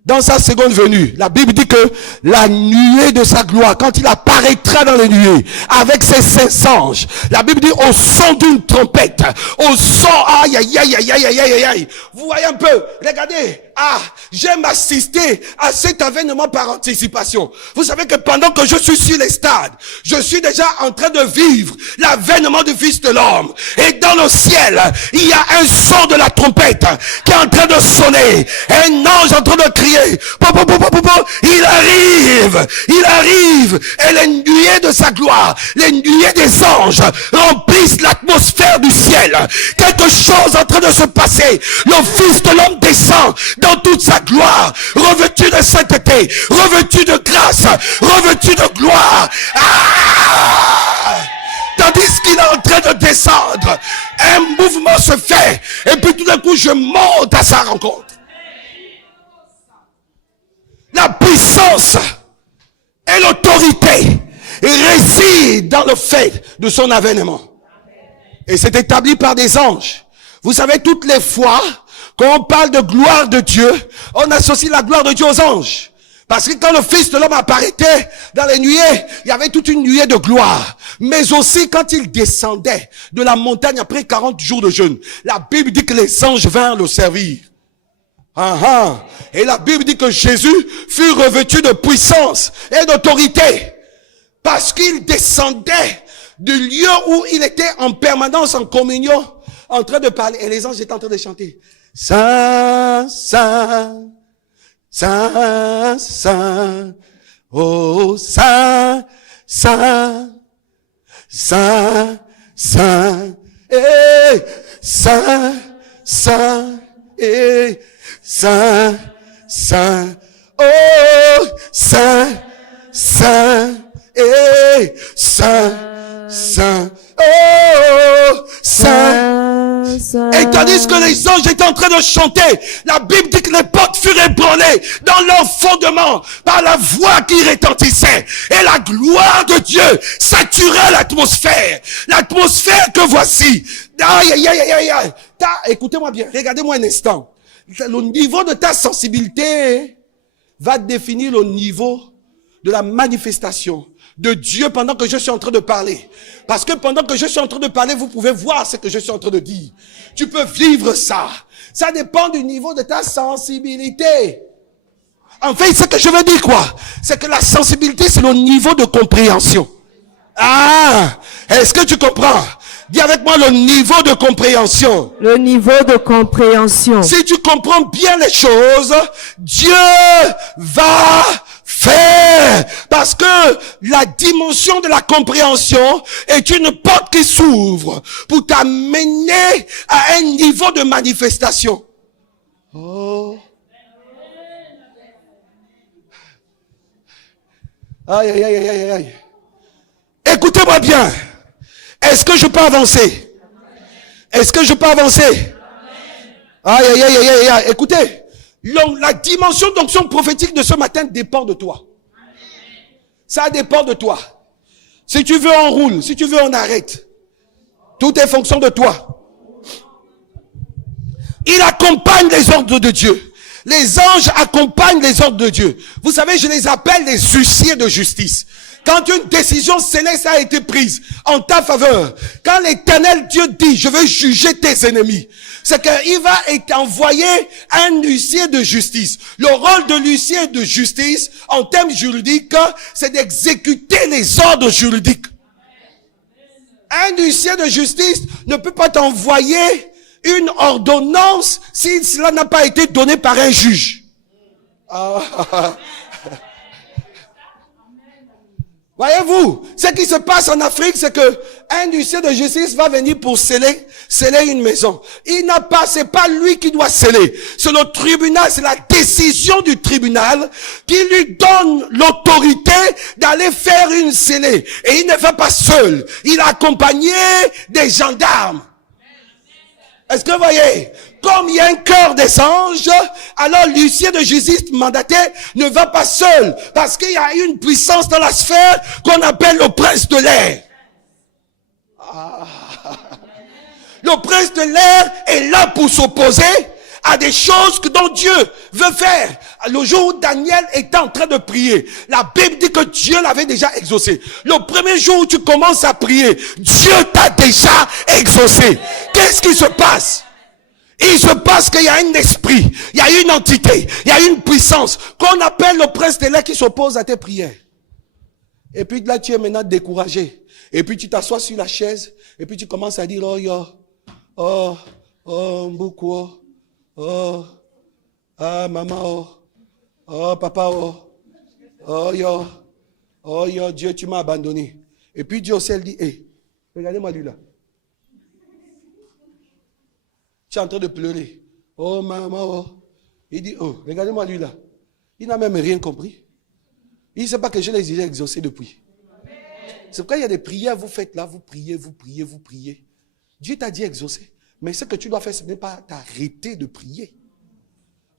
dans sa seconde venue. La Bible dit que la nuée de sa gloire, quand il apparaîtra dans les nuées, avec ses 5 anges, la Bible dit au son d'une trompette, au son, aïe, aïe, aïe, aïe, aïe, aïe, aïe, aïe. Vous voyez un peu, regardez, j'aime assister à cet avènement par anticipation. Vous savez que pendant que je suis sur les stades, je suis déjà en train de vivre l'avènement du Fils de l'homme. Et dans le ciel, il y a un son de la trompette qui est en train de sonner. Un ange en train de crier. Il arrive. Et les nuées de sa gloire, les nuées des anges remplissent l'atmosphère du ciel. Quelque chose est en train de se passer. Le Fils de l'homme descend dans toute sa gloire, revêtu de sainteté, revêtu de grâce, revêtu de gloire. Tandis qu'il est en train de descendre, un mouvement se fait, et puis tout d'un coup je monte à sa rencontre. La puissance et l'autorité résident dans le fait de son avènement. Et c'est établi par des anges. Vous savez, toutes les fois quand on parle de gloire de Dieu, on associe la gloire de Dieu aux anges. Parce que quand le Fils de l'homme apparaissait dans les nuées, il y avait toute une nuée de gloire. Mais aussi quand il descendait de la montagne après 40 jours de jeûne, la Bible dit que les anges vinrent le servir. Et la Bible dit que Jésus fut revêtu de puissance et d'autorité. Parce qu'il descendait du lieu où il était en permanence en communion, en train de parler. Et les anges étaient en train de chanter. Saint, Saint, Saint, Saint, oh Saint, Saint, Saint, Saint, eh, Saint, Saint, eh, Saint, Saint, oh Saint, Saint, eh, Saint, Saint, oh Saint. Et tandis que les anges étaient en train de chanter, la Bible dit que les portes furent ébranlées dans leur fondement par la voix qui retentissait. Et la gloire de Dieu saturait l'atmosphère. L'atmosphère que voici. Aïe, aïe, aïe, aïe, aïe. Écoutez-moi bien, regardez-moi un instant. Le niveau de ta sensibilité va définir le niveau de la manifestation de Dieu pendant que je suis en train de parler. Parce que pendant que je suis en train de parler, vous pouvez voir ce que je suis en train de dire. Tu peux vivre ça. Ça dépend du niveau de ta sensibilité. En fait, ce que je veux dire quoi? C'est que la sensibilité, c'est le niveau de compréhension. Est-ce que tu comprends? Dis avec moi le niveau de compréhension. Le niveau de compréhension. Si tu comprends bien les choses, Dieu va faire. Parce que la dimension de la compréhension est une porte qui s'ouvre pour t'amener à un niveau de manifestation. Oh. Aïe, aïe, aïe, aïe, aïe. Écoutez-moi bien. Est-ce que je peux avancer? Est-ce que je peux avancer? Aïe, aïe, aïe, aïe, aïe. Écoutez, la dimension d'onction prophétique de ce matin dépend de toi. Ça dépend de toi. Si tu veux, on roule. Si tu veux, on arrête. Tout est fonction de toi. Il accompagne les ordres de Dieu. Les anges accompagnent les ordres de Dieu. Vous savez, je les appelle les huissiers de justice. Quand une décision céleste a été prise en ta faveur, quand l'Éternel Dieu dit, je veux juger tes ennemis, c'est qu'il va envoyer un huissier de justice. Le rôle de l'huissier de justice, en termes juridiques, c'est d'exécuter les ordres juridiques. Un huissier de justice ne peut pas t'envoyer une ordonnance si cela n'a pas été donné par un juge. Voyez-vous, ce qui se passe en Afrique, c'est que un huissier de justice va venir pour sceller une maison. C'est pas lui qui doit sceller. C'est le tribunal, c'est la décision du tribunal qui lui donne l'autorité d'aller faire une scellée. Et il ne va pas seul. Il est accompagné des gendarmes. Est-ce que vous voyez? Comme il y a un cœur des anges, alors l'huissier de justice mandaté ne va pas seul. Parce qu'il y a une puissance dans la sphère qu'on appelle le prince de l'air. Le prince de l'air est là pour s'opposer à des choses dont Dieu veut faire. Le jour où Daniel était en train de prier, la Bible dit que Dieu l'avait déjà exaucé. Le premier jour où tu commences à prier, Dieu t'a déjà exaucé. Qu'est-ce qui se passe? Il se passe qu'il y a un esprit, il y a une entité, il y a une puissance qu'on appelle le prince de l'air qui s'oppose à tes prières. Et puis là, tu es maintenant découragé. Et puis tu t'assois sur la chaise et puis tu commences à dire, oh, yo, beaucoup, maman, papa, yo, Dieu, tu m'as abandonné. Et puis Dieu au ciel dit, regardez-moi lui là. Tu es en train de pleurer. Oh, maman, Il dit, regardez-moi lui là. Il n'a même rien compris. Il ne sait pas que je les ai exaucés depuis. C'est pourquoi il y a des prières, vous faites là, vous priez. Dieu t'a dit exaucer. Mais ce que tu dois faire, ce n'est pas t'arrêter de prier.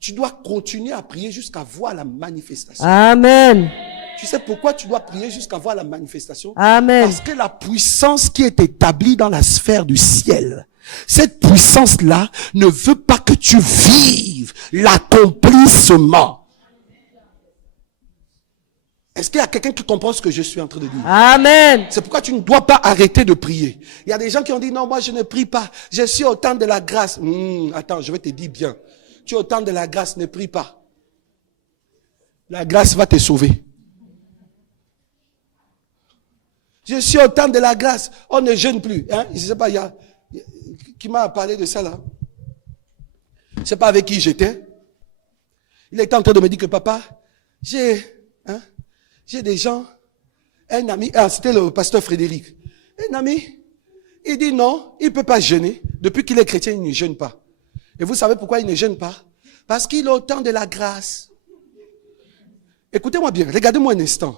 Tu dois continuer à prier jusqu'à voir la manifestation. Amen. Tu sais pourquoi tu dois prier jusqu'à voir la manifestation? Amen. Parce que la puissance qui est établie dans la sphère du ciel, cette puissance-là ne veut pas que tu vives l'accomplissement. Est-ce qu'il y a quelqu'un qui comprend ce que je suis en train de dire? Amen. C'est pourquoi tu ne dois pas arrêter de prier. Il y a des gens qui ont dit, non, moi je ne prie pas. Je suis au temps de la grâce. Attends, je vais te dire bien. Tu es au temps de la grâce, ne prie pas. La grâce va te sauver. Je suis au temps de la grâce. On ne jeûne plus. Hein? Je ne sais pas, il y a qui m'a parlé de ça là. Je ne sais pas avec qui j'étais. Il était en train de me dire que papa, j'ai des gens, un ami, c'était le pasteur Frédéric. Un ami, il dit non, il ne peut pas jeûner. Depuis qu'il est chrétien, il ne jeûne pas. Et vous savez pourquoi il ne jeûne pas? Parce qu'il est au temps de la grâce. Écoutez-moi bien, regardez-moi un instant.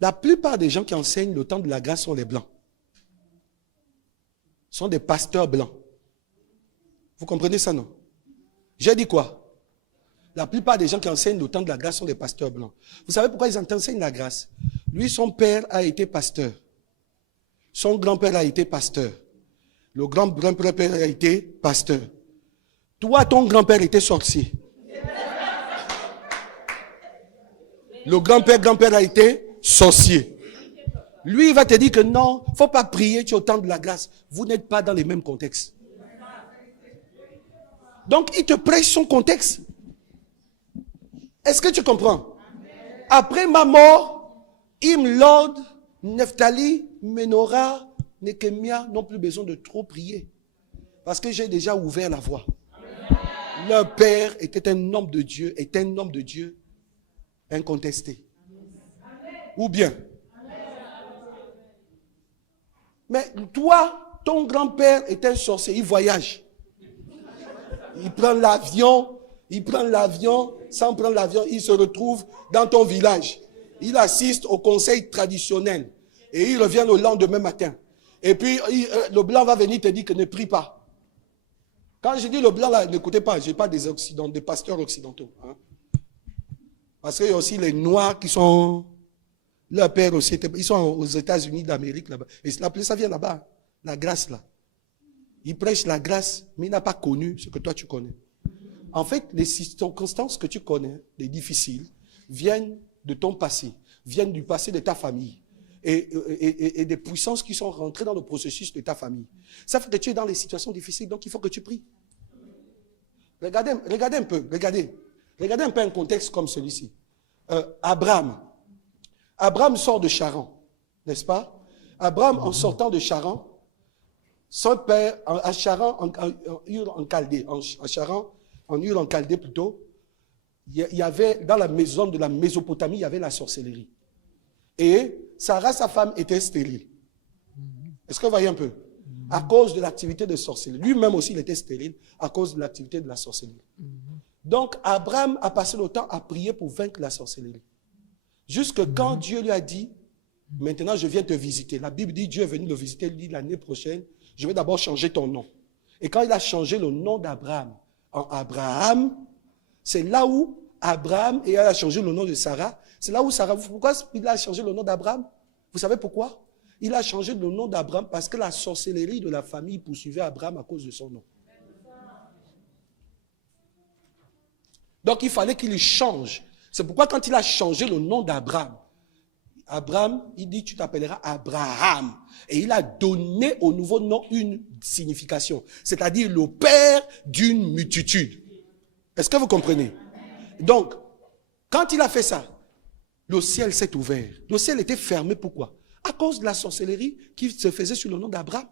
La plupart des gens qui enseignent le temps de la grâce sont les blancs. Sont des pasteurs blancs. Vous comprenez ça, non? J'ai dit quoi? La plupart des gens qui enseignent le temps de la grâce sont des pasteurs blancs. Vous savez pourquoi ils enseignent la grâce? Lui, son père a été pasteur. Son grand-père a été pasteur. Le grand-père a été pasteur. Toi, ton grand-père était sorcier. Le grand-père a été sorcier. Lui, il va te dire que non, il ne faut pas prier, tu es au temps de la grâce. Vous n'êtes pas dans les mêmes contextes. Donc, il te prêche son contexte. Est-ce que tu comprends? Après ma mort, Imlod, Nephtali, Ménorah, Nekemia n'ont plus besoin de trop prier. Parce que j'ai déjà ouvert la voie. Leur père était un homme de Dieu, incontesté. Ou bien. Mais toi, ton grand-père est un sorcier, il voyage. Il prend l'avion, sans prendre l'avion, il se retrouve dans ton village. Il assiste au conseil traditionnel. Et il revient le lendemain matin. Et puis, le blanc va venir te dire que ne prie pas. Quand je dis le blanc, là, n'écoutez pas, je n'ai pas des pasteurs occidentaux. Hein. Parce qu'il y a aussi les noirs qui sont... Leur père aussi, ils sont aux États-Unis d'Amérique là-bas. Et ça vient là-bas, la grâce là. Il prêche la grâce, mais il n'a pas connu ce que toi tu connais. En fait, les circonstances que tu connais, les difficiles, viennent de ton passé, viennent du passé de ta famille. Et des puissances qui sont rentrées dans le processus de ta famille. Ça fait que tu es dans les situations difficiles, donc il faut que tu pries. Regardez un peu, regardez un peu un contexte comme celui-ci. Abraham sort de Charan, n'est-ce pas? Abraham, en sortant de Charan, son père, à Charan, en Ur en Chaldée, en Ur en Chaldée plutôt, il y avait, dans la maison de la Mésopotamie, il y avait la sorcellerie. Et Sarah, sa femme, était stérile. Est-ce que vous voyez un peu? À cause de l'activité de sorcellerie. Lui-même aussi, il était stérile à cause de l'activité de la sorcellerie. Donc, Abraham a passé le temps à prier pour vaincre la sorcellerie. Jusque quand Dieu lui a dit, maintenant je viens te visiter. La Bible dit, Dieu est venu le visiter, il dit l'année prochaine, je vais d'abord changer ton nom. Et quand il a changé le nom d'Abraham en Abraham, c'est là où Abraham, et il a changé le nom de Sarah, c'est là où Sarah, pourquoi il a changé le nom d'Abraham? Vous savez pourquoi? Il a changé le nom d'Abraham parce que la sorcellerie de la famille poursuivait Abraham à cause de son nom. Donc il fallait qu'il change. C'est pourquoi quand il a changé le nom d'Abraham, Abraham, il dit, tu t'appelleras Abraham. Et il a donné au nouveau nom une signification. C'est-à-dire le père d'une multitude. Est-ce que vous comprenez? Donc, quand il a fait ça, le ciel s'est ouvert. Le ciel était fermé, pourquoi? À cause de la sorcellerie qui se faisait sur le nom d'Abraham.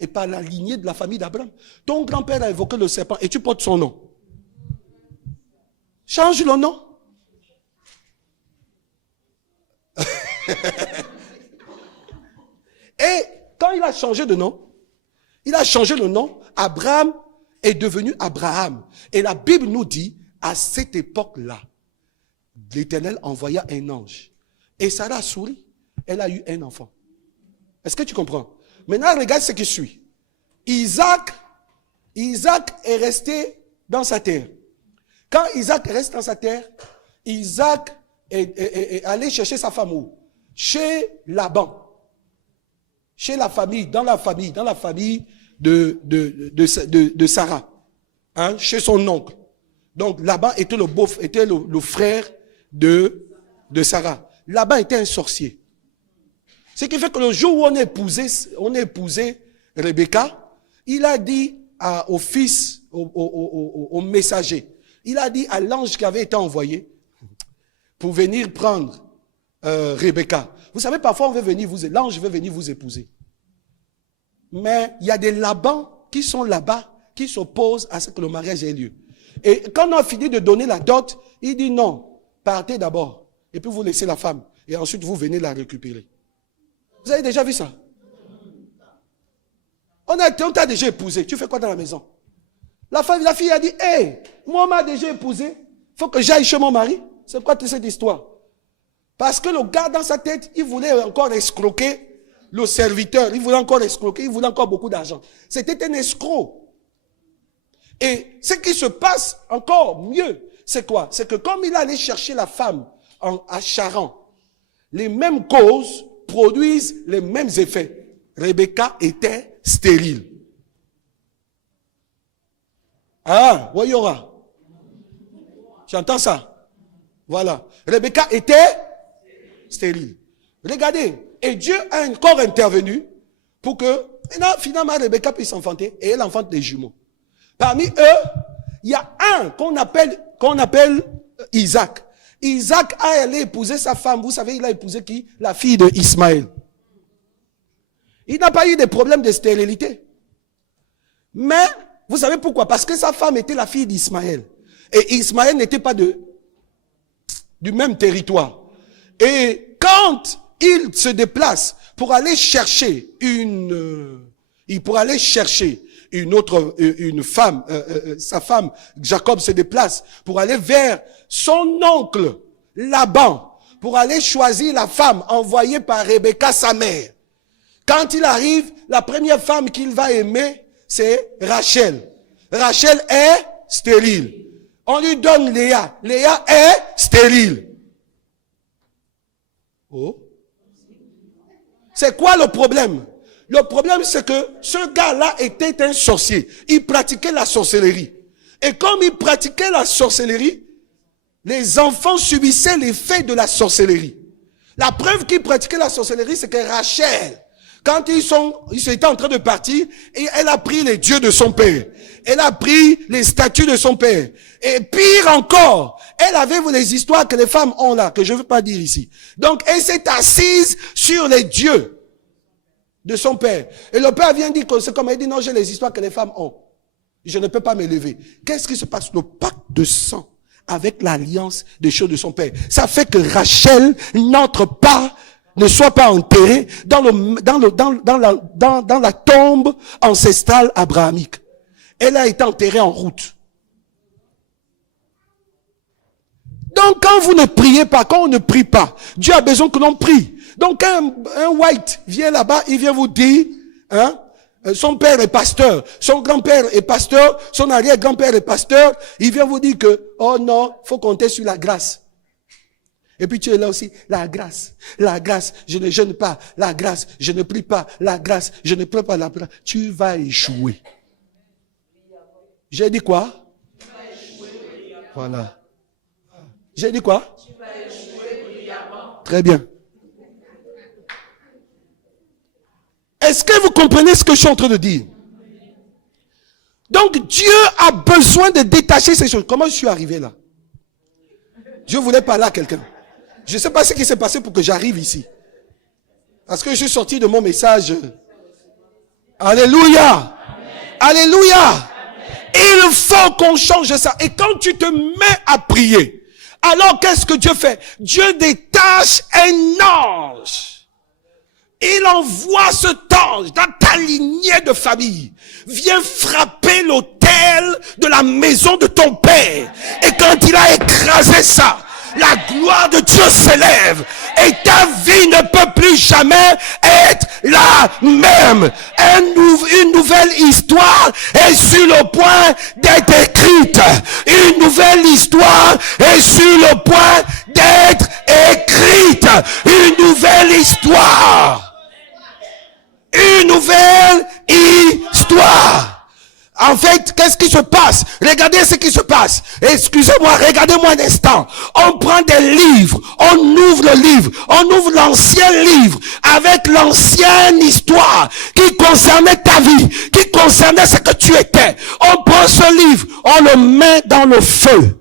Et par la lignée de la famille d'Abraham. Ton grand-père a évoqué le serpent et tu portes son nom. Change le nom. Et quand il a changé de nom, Abraham est devenu Abraham. Et la Bible nous dit, à cette époque-là, l'Éternel envoya un ange. Et Sarah a souri. Elle a eu un enfant. Est-ce que tu comprends? Maintenant, regarde ce qui suit. Isaac est resté dans sa terre. Quand Isaac reste dans sa terre, Isaac est allé chercher sa femme où? Chez Laban. Chez la famille, dans la famille de Sarah. Hein, chez son oncle. Donc Laban était le frère de Sarah. Laban était un sorcier. Ce qui fait que le jour où on a épousé Rebecca, il a dit au fils, au messager, il a dit à l'ange qui avait été envoyé pour venir prendre Rebecca. Vous savez, parfois l'ange veut venir vous épouser. Mais il y a des Labans qui sont là-bas, qui s'opposent à ce que le mariage ait lieu. Et quand on a fini de donner la dot, il dit non, partez d'abord. Et puis vous laissez la femme. Et ensuite vous venez la récupérer. Vous avez déjà vu ça? On t'a déjà épousé. Tu fais quoi dans la maison? La fille a dit, hey, moi on m'a déjà épousé. Il faut que j'aille chez mon mari. C'est quoi toute cette histoire? Parce que le gars dans sa tête, il voulait encore escroquer le serviteur. Il voulait encore escroquer. Il voulait encore beaucoup d'argent. C'était un escroc. Et ce qui se passe encore mieux, c'est quoi? C'est que comme il allait chercher la femme à Charan, les mêmes causes produisent les mêmes effets. Rebecca était stérile. Ah, Woyora. J'entends ça. Voilà. Rebecca était stérile. Regardez. Et Dieu a encore intervenu pour que, finalement, Rebecca puisse enfanter et elle enfante des jumeaux. Parmi eux, il y a un qu'on appelle Isaac. Isaac a allé épouser sa femme. Vous savez, il a épousé qui? La fille de Ismaël. Il n'a pas eu de problème de stérilité. Mais, vous savez pourquoi? Parce que sa femme était la fille d'Ismaël. Et Ismaël n'était pas du même territoire. Et quand il se déplace pour aller chercher une femme, sa femme, Jacob se déplace pour aller vers son oncle Laban pour aller choisir la femme envoyée par Rebecca, sa mère. Quand il arrive, la première femme qu'il va aimer, c'est Rachel. Rachel est stérile. On lui donne Léa. Léa est stérile. Oh. C'est quoi le problème? Le problème, c'est que ce gars-là était un sorcier. Il pratiquait la sorcellerie. Et comme il pratiquait la sorcellerie, les enfants subissaient l'effet de la sorcellerie. La preuve qu'il pratiquait la sorcellerie, c'est que Rachel, quand ils étaient en train de partir, et elle a pris les dieux de son père. Elle a pris les statues de son père. Et pire encore, elle avait les histoires que les femmes ont là, que je ne veux pas dire ici. Donc, elle s'est assise sur les dieux de son père. Et le père vient dire que c'est comme elle dit, non, j'ai les histoires que les femmes ont. Je ne peux pas m'élever. Qu'est-ce qui se passe? Le pacte de sang avec l'alliance des choses de son père. Ça fait que Rachel n'entre pas, ne soit pas enterrée dans la tombe ancestrale abrahamique. Elle a été enterrée en route. Donc quand vous ne priez pas, quand on ne prie pas, Dieu a besoin que l'on prie. Donc un white vient là-bas, il vient vous dire, son père est pasteur, son grand-père est pasteur, son arrière-grand-père est pasteur, il vient vous dire que, oh non, faut compter sur la grâce. Et puis tu es là aussi, la grâce, je ne jeûne pas, la grâce, je ne prie pas, la grâce, je ne prie pas, la grâce. Tu vas échouer. J'ai dit quoi? Voilà. J'ai dit quoi? Très bien. Est-ce que vous comprenez ce que je suis en train de dire? Donc Dieu a besoin de détacher ces choses. Comment je suis arrivé là? Je voulais parler à quelqu'un. Je ne sais pas ce qui s'est passé pour que j'arrive ici. Parce que je suis sorti de mon message. Alléluia. Amen. Alléluia. Amen. Il faut qu'on change ça. Et quand tu te mets à prier, alors qu'est-ce que Dieu fait? Dieu détache un ange. Il envoie cet ange dans ta lignée de famille. Viens frapper l'autel de la maison de ton père. Et quand il a écrasé ça, la gloire de Dieu s'élève. Et ta vie ne peut plus jamais être la même. Une nouvelle histoire est sur le point d'être écrite. Une nouvelle histoire est sur le point d'être écrite. Une nouvelle histoire. Une nouvelle histoire. En fait, qu'est-ce qui se passe? Regardez ce qui se passe. Excusez-moi, regardez-moi un instant. On prend des livres, on ouvre le livre, on ouvre l'ancien livre avec l'ancienne histoire qui concernait ta vie, qui concernait ce que tu étais. On prend ce livre, on le met dans le feu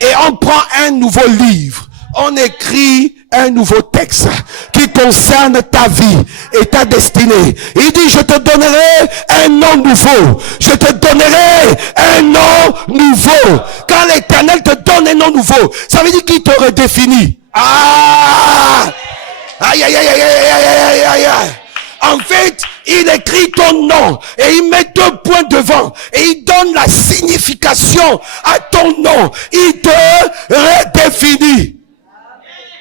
et on prend un nouveau livre. On écrit un nouveau texte qui concerne ta vie et ta destinée. Il dit, je te donnerai un nom nouveau. Je te donnerai un nom nouveau. Quand l'Éternel te donne un nom nouveau, ça veut dire qu'il te redéfinit. Ah! Aïe, aïe, aïe, aïe, aïe, aïe, aïe, aïe. En fait, il écrit ton nom et il met 2 points devant et il donne la signification à ton nom. Il te redéfinit.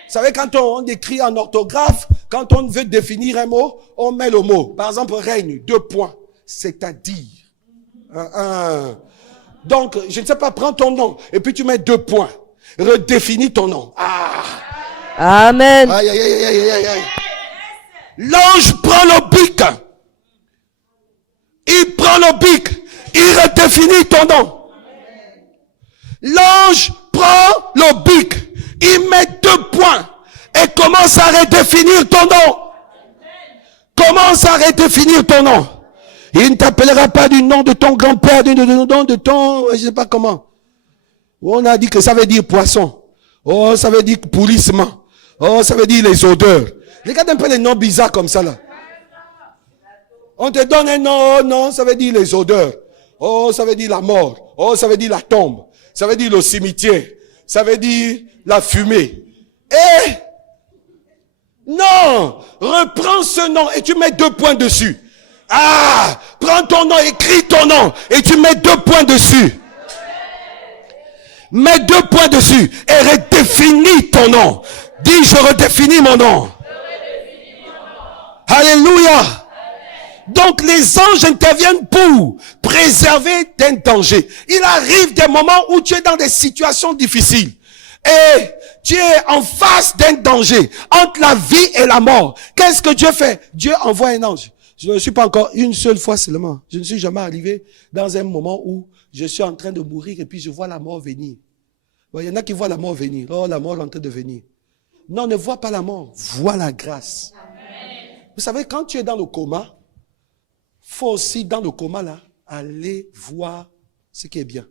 Vous savez, quand on écrit en orthographe, quand on veut définir un mot, on met le mot. Par exemple, règne, 2 points. C'est-à-dire. Donc, je ne sais pas, prends ton nom et puis tu mets 2 points. Redéfinis ton nom. Ah. Amen. Aïe, aïe, aïe, aïe, aïe, aïe. L'ange prend le bic. Il prend le bic. Il redéfinit ton nom. L'ange prend le bic. Il met 2 points et commence à redéfinir ton nom. Commence à redéfinir ton nom. Il ne t'appellera pas du nom de ton grand-père, du nom de ton, je ne sais pas comment. On a dit que ça veut dire poisson. Oh, ça veut dire pourrissement. Oh, ça veut dire les odeurs. Regarde un peu les noms bizarres comme ça là. On te donne un nom, oh non, ça veut dire les odeurs. Oh, ça veut dire la mort. Oh, ça veut dire la tombe. Ça veut dire le cimetière. Ça veut dire la fumée. Et non, reprends ce nom et tu mets 2 points dessus. Ah, prends ton nom, écris ton nom et tu mets 2 points dessus. Mets 2 points dessus et redéfinis ton nom. Dis, je redéfinis mon nom. Alléluia. Donc les anges interviennent pour préserver d'un danger. Il arrive des moments où tu es dans des situations difficiles. Et tu es en face d'un danger, entre la vie et la mort. Qu'est-ce que Dieu fait? Dieu envoie un ange. Je ne suis pas encore une seule fois seulement. Je ne suis jamais arrivé dans un moment où je suis en train de mourir et puis je vois la mort venir. Bon, il y en a qui voient la mort venir. Oh, la mort est en train de venir. Non, ne vois pas la mort. Vois la grâce. Amen. Vous savez, quand tu es dans le coma, faut aussi, dans le coma là, aller voir ce qui est bien.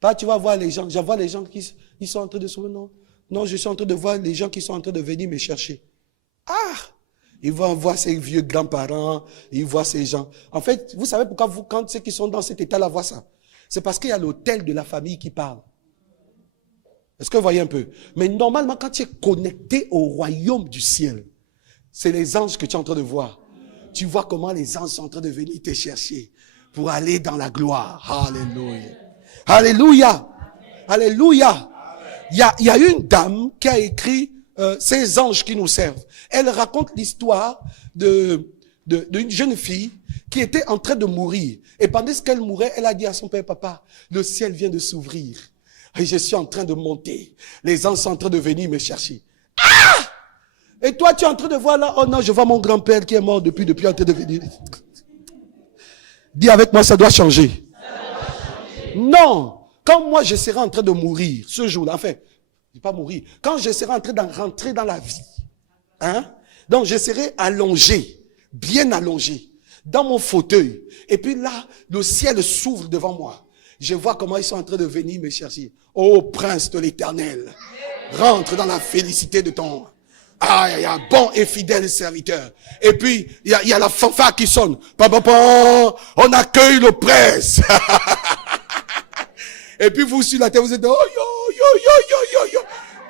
Pas tu vas voir les gens. Je vois les gens qui sont en train de se... Non, je suis en train de voir les gens qui sont en train de venir me chercher. Ah! Ils vont voir ces vieux grands-parents, ils voient ces gens. En fait, vous savez pourquoi vous, quand ceux qui sont dans cet état-là voient ça? C'est parce qu'il y a l'autel de la famille qui parle. Est-ce que vous voyez un peu? Mais normalement, quand tu es connecté au royaume du ciel, c'est les anges que tu es en train de voir. Tu vois comment les anges sont en train de venir te chercher pour aller dans la gloire. Alléluia. Alléluia. Alléluia. Il y a une dame qui a écrit ces anges qui nous servent. Elle raconte l'histoire d'une jeune fille qui était en train de mourir. Et pendant qu'elle mourait, elle a dit à son père, papa, le ciel vient de s'ouvrir. Et je suis en train de monter. Les anges sont en train de venir me chercher. Ah! Et toi, tu es en train de voir là, oh non, je vois mon grand-père qui est mort depuis en train de venir. Dis avec moi, ça doit changer. Non, quand moi je serai en train de mourir, ce jour-là, enfin, je ne vais pas mourir, quand je serai en train de rentrer dans la vie, hein, donc je serai allongé, bien allongé, dans mon fauteuil, et puis là, le ciel s'ouvre devant moi. Je vois comment ils sont en train de venir me chercher. Ô prince de l'éternel, rentre dans la félicité de ton... Ah, il y a bon et fidèle serviteur. Et puis, il y a la fanfare qui sonne. On accueille le prince. Et puis vous sur la terre, vous êtes oh yo yo yo yo yo yo.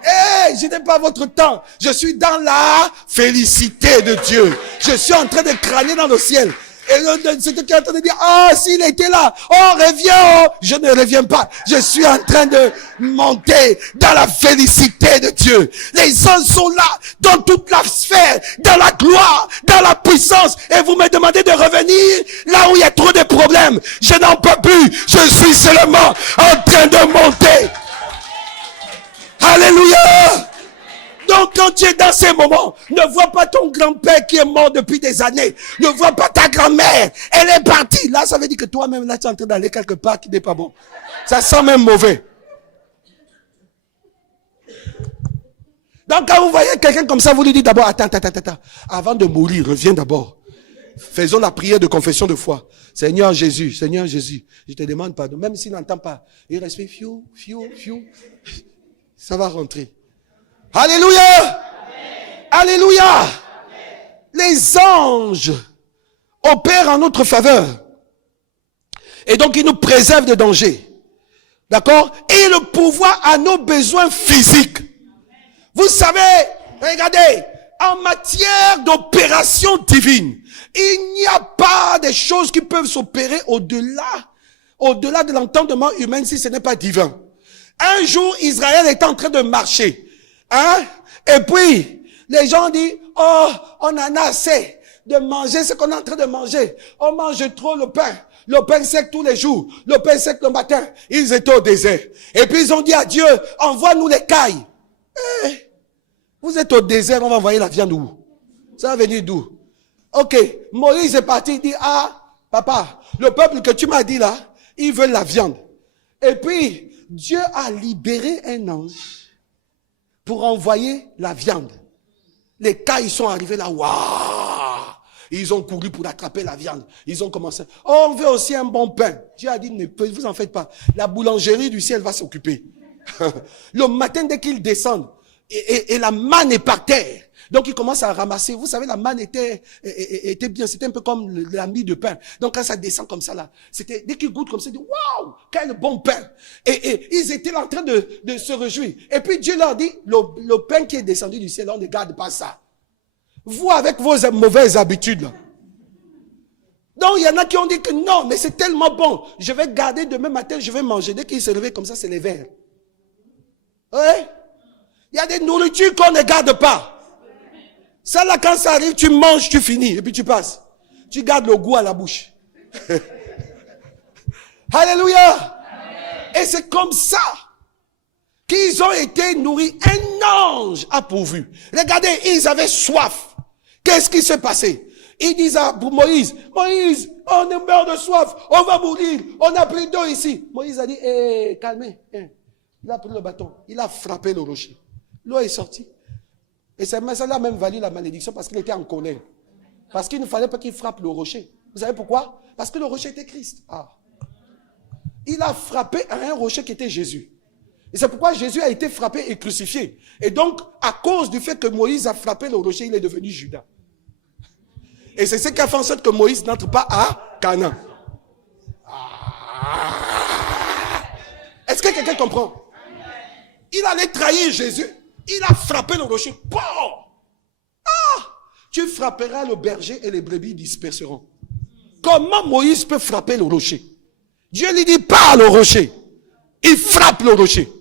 Hey, je n'ai pas votre temps. Je suis dans la félicité de Dieu. Je suis en train de crâner dans le ciel. Et c'est qui est en train de dire, ah, s'il était là, oh, reviens, oh. Je ne reviens pas. Je suis en train de monter dans la félicité de Dieu. Les anges sont là, dans toute la sphère, dans la gloire, dans la puissance. Et vous me demandez de revenir là où il y a trop de problèmes. Je n'en peux plus. Je suis seulement en train de monter. Alléluia. Donc quand tu es dans ces moments, ne vois pas ton grand-père qui est mort depuis des années. Ne vois pas ta grand-mère. Elle est partie. Là, ça veut dire que toi-même, là, tu es en train d'aller quelque part qui n'est pas bon. Ça sent même mauvais. Donc quand vous voyez quelqu'un comme ça, vous lui dites d'abord, attends. Avant de mourir, reviens d'abord. Faisons la prière de confession de foi. Seigneur Jésus, je te demande pardon. Même s'il n'entend pas, il respire, fiou. Ça va rentrer. Alléluia. Amen. Alléluia. Amen. Les anges opèrent en notre faveur. Et donc, ils nous préservent de danger. D'accord? Et le pouvoir à nos besoins physiques. Vous savez, regardez, en matière d'opération divine, il n'y a pas des choses qui peuvent s'opérer au-delà de l'entendement humain si ce n'est pas divin. Un jour, Israël était en train de marcher. Hein? Et puis, les gens disent, oh, on en a assez de manger ce qu'on est en train de manger. On mange trop le pain sec tous les jours, le pain sec le matin. Ils étaient au désert. Et puis ils ont dit à Dieu, envoie-nous les cailles. Vous êtes au désert, on va envoyer la viande où? Ça va venir d'où? Ok, Moïse est parti, il dit, ah, papa, le peuple que tu m'as dit là, ils veulent la viande. Et puis, Dieu a libéré un ange pour envoyer la viande. Les cailles sont arrivés là, waouh! Ils ont couru pour attraper la viande. Ils ont commencé. Oh, on veut aussi un bon pain. Dieu a dit, ne vous en faites pas. La boulangerie du ciel va s'occuper. Le matin, dès qu'ils descendent, et la manne est par terre. Donc, ils commencent à ramasser. Vous savez, la manne était bien. C'était un peu comme la mie de pain. Donc, quand ça descend comme ça, là, c'était, dès qu'ils goûtent comme ça, ils disent, waouh, quel bon pain. Et ils étaient là en train de se réjouir. Et puis, Dieu leur dit, le pain qui est descendu du ciel, on ne garde pas ça. Vous, avec vos mauvaises habitudes, là. Donc, il y en a qui ont dit que non, mais c'est tellement bon. Je vais garder demain matin, je vais manger. Dès qu'ils se levaient comme ça, c'est les verres. Ouais. Il y a des nourritures qu'on ne garde pas. Ça là, quand ça arrive, tu manges, tu finis, et puis tu passes. Tu gardes le goût à la bouche. Alléluia. Et c'est comme ça qu'ils ont été nourris. Un ange a pourvu. Regardez, ils avaient soif. Qu'est-ce qui s'est passé? Ils disent à Moïse, Moïse, on est mort de soif, on va mourir, on n'a plus d'eau ici. Moïse a dit, calmez. Il a pris le bâton, il a frappé le rocher. L'eau est sortie. Et ça l'a même valu la malédiction parce qu'il était en colère. Parce qu'il ne fallait pas qu'il frappe le rocher. Vous savez pourquoi? Parce que le rocher était Christ. Il a frappé à un rocher qui était Jésus. Et c'est pourquoi Jésus a été frappé et crucifié. Et donc, à cause du fait que Moïse a frappé le rocher, il est devenu Judas. Et c'est ce qui a fait en sorte que Moïse n'entre pas à Canaan. Est-ce que quelqu'un comprend? Il allait trahir Jésus. Il a frappé le rocher. Bon! Tu frapperas le berger et les brebis disperseront. Comment Moïse peut frapper le rocher? Dieu lui dit pas le rocher. Il frappe le rocher.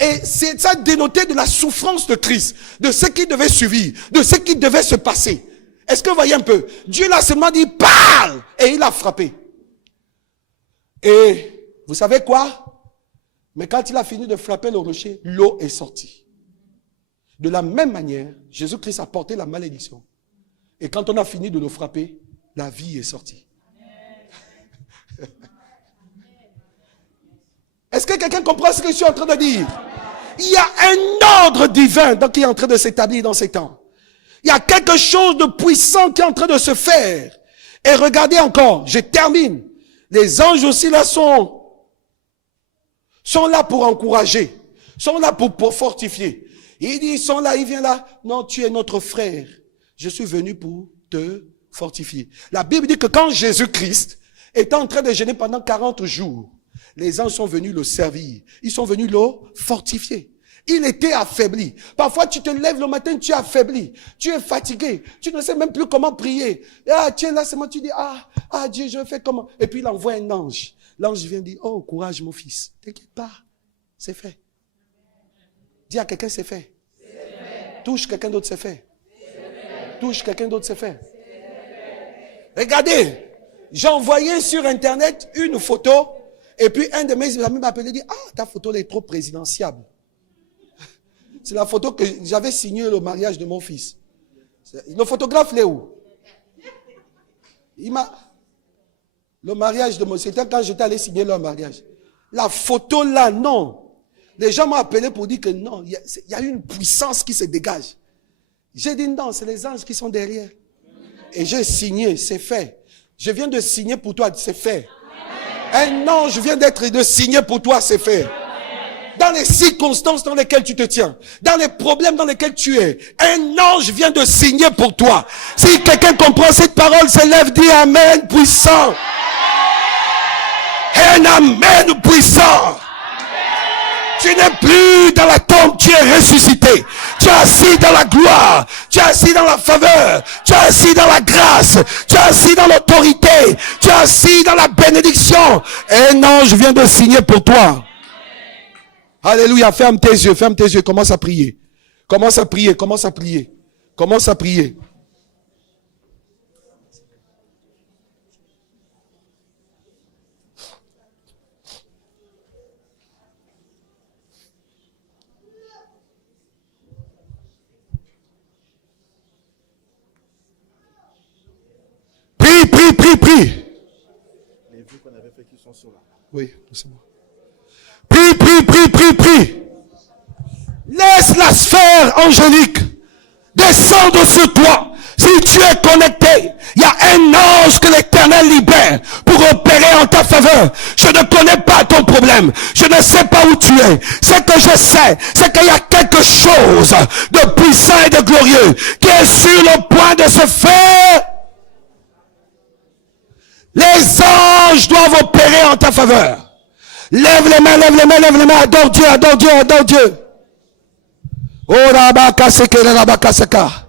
Et c'est ça dénotait de la souffrance de Christ, de ce qui devait suivre, de ce qui devait se passer. Est-ce que vous voyez un peu? Dieu l'a seulement dit parle et il a frappé. Et vous savez quoi? Mais quand il a fini de frapper le rocher, l'eau est sortie. De la même manière, Jésus-Christ a porté la malédiction. Et quand on a fini de le frapper, la vie est sortie. Est-ce que quelqu'un comprend ce que je suis en train de dire? Il y a un ordre divin qui est en train de s'établir dans ces temps. Il y a quelque chose de puissant qui est en train de se faire. Et regardez encore, je termine. Les anges aussi là sont là pour encourager, sont là pour fortifier. Il dit, ils sont là, il vient là. Non, tu es notre frère. Je suis venu pour te fortifier. La Bible dit que quand Jésus-Christ était en train de jeûner pendant 40 jours, les anges sont venus le servir. Ils sont venus le fortifier. Il était affaibli. Parfois, tu te lèves le matin, tu es affaibli. Tu es fatigué. Tu ne sais même plus comment prier. Tu es là, seulement tu dis, Dieu, je fais comment? Et puis, il envoie un ange. L'ange vient dire, oh, courage, mon fils. T'inquiète pas. C'est fait. Dis à quelqu'un, c'est fait. Touche quelqu'un d'autre, c'est fait. Touche quelqu'un d'autre, c'est fait. Regardez. J'ai envoyé sur Internet une photo. Et puis, un de mes amis m'a appelé et dit, ta photo elle est trop présidentiable. C'est la photo que j'avais signée le mariage de mon fils. Le photographe, il est où? Le mariage de mon fils, c'était quand j'étais allé signer leur mariage. La photo là, non. Les gens m'ont appelé pour dire que non, il y a une puissance qui se dégage. J'ai dit non, c'est les anges qui sont derrière. Et j'ai signé, c'est fait. Je viens de signer pour toi, c'est fait. Un ange vient de signer pour toi, c'est fait. Dans les circonstances dans lesquelles tu te tiens, dans les problèmes dans lesquels tu es, un ange vient de signer pour toi. Si quelqu'un comprend cette parole, s'élève, dit Amen puissant. Un Amen puissant. Tu n'es plus dans la tombe, tu es ressuscité. Tu es assis dans la gloire, tu es assis dans la faveur, tu es assis dans la grâce, tu es assis dans l'autorité, tu es assis dans la bénédiction. Un ange vient de signer pour toi. Alléluia, ferme tes yeux, commence à prier. Commence à prier. Prie. Les vues qu'on avait fait qui sont sur là. Oui, c'est bon. Prie. Laisse la sphère angélique descendre sur toi. Si tu es connecté, il y a un ange que l'Éternel libère pour opérer en ta faveur. Je ne connais pas ton problème. Je ne sais pas où tu es. Ce que je sais, c'est qu'il y a quelque chose de puissant et de glorieux qui est sur le point de se faire. Les anges doivent opérer en ta faveur. Lève les mains, adore Dieu. Oh, rabaka seke, rabaka seka.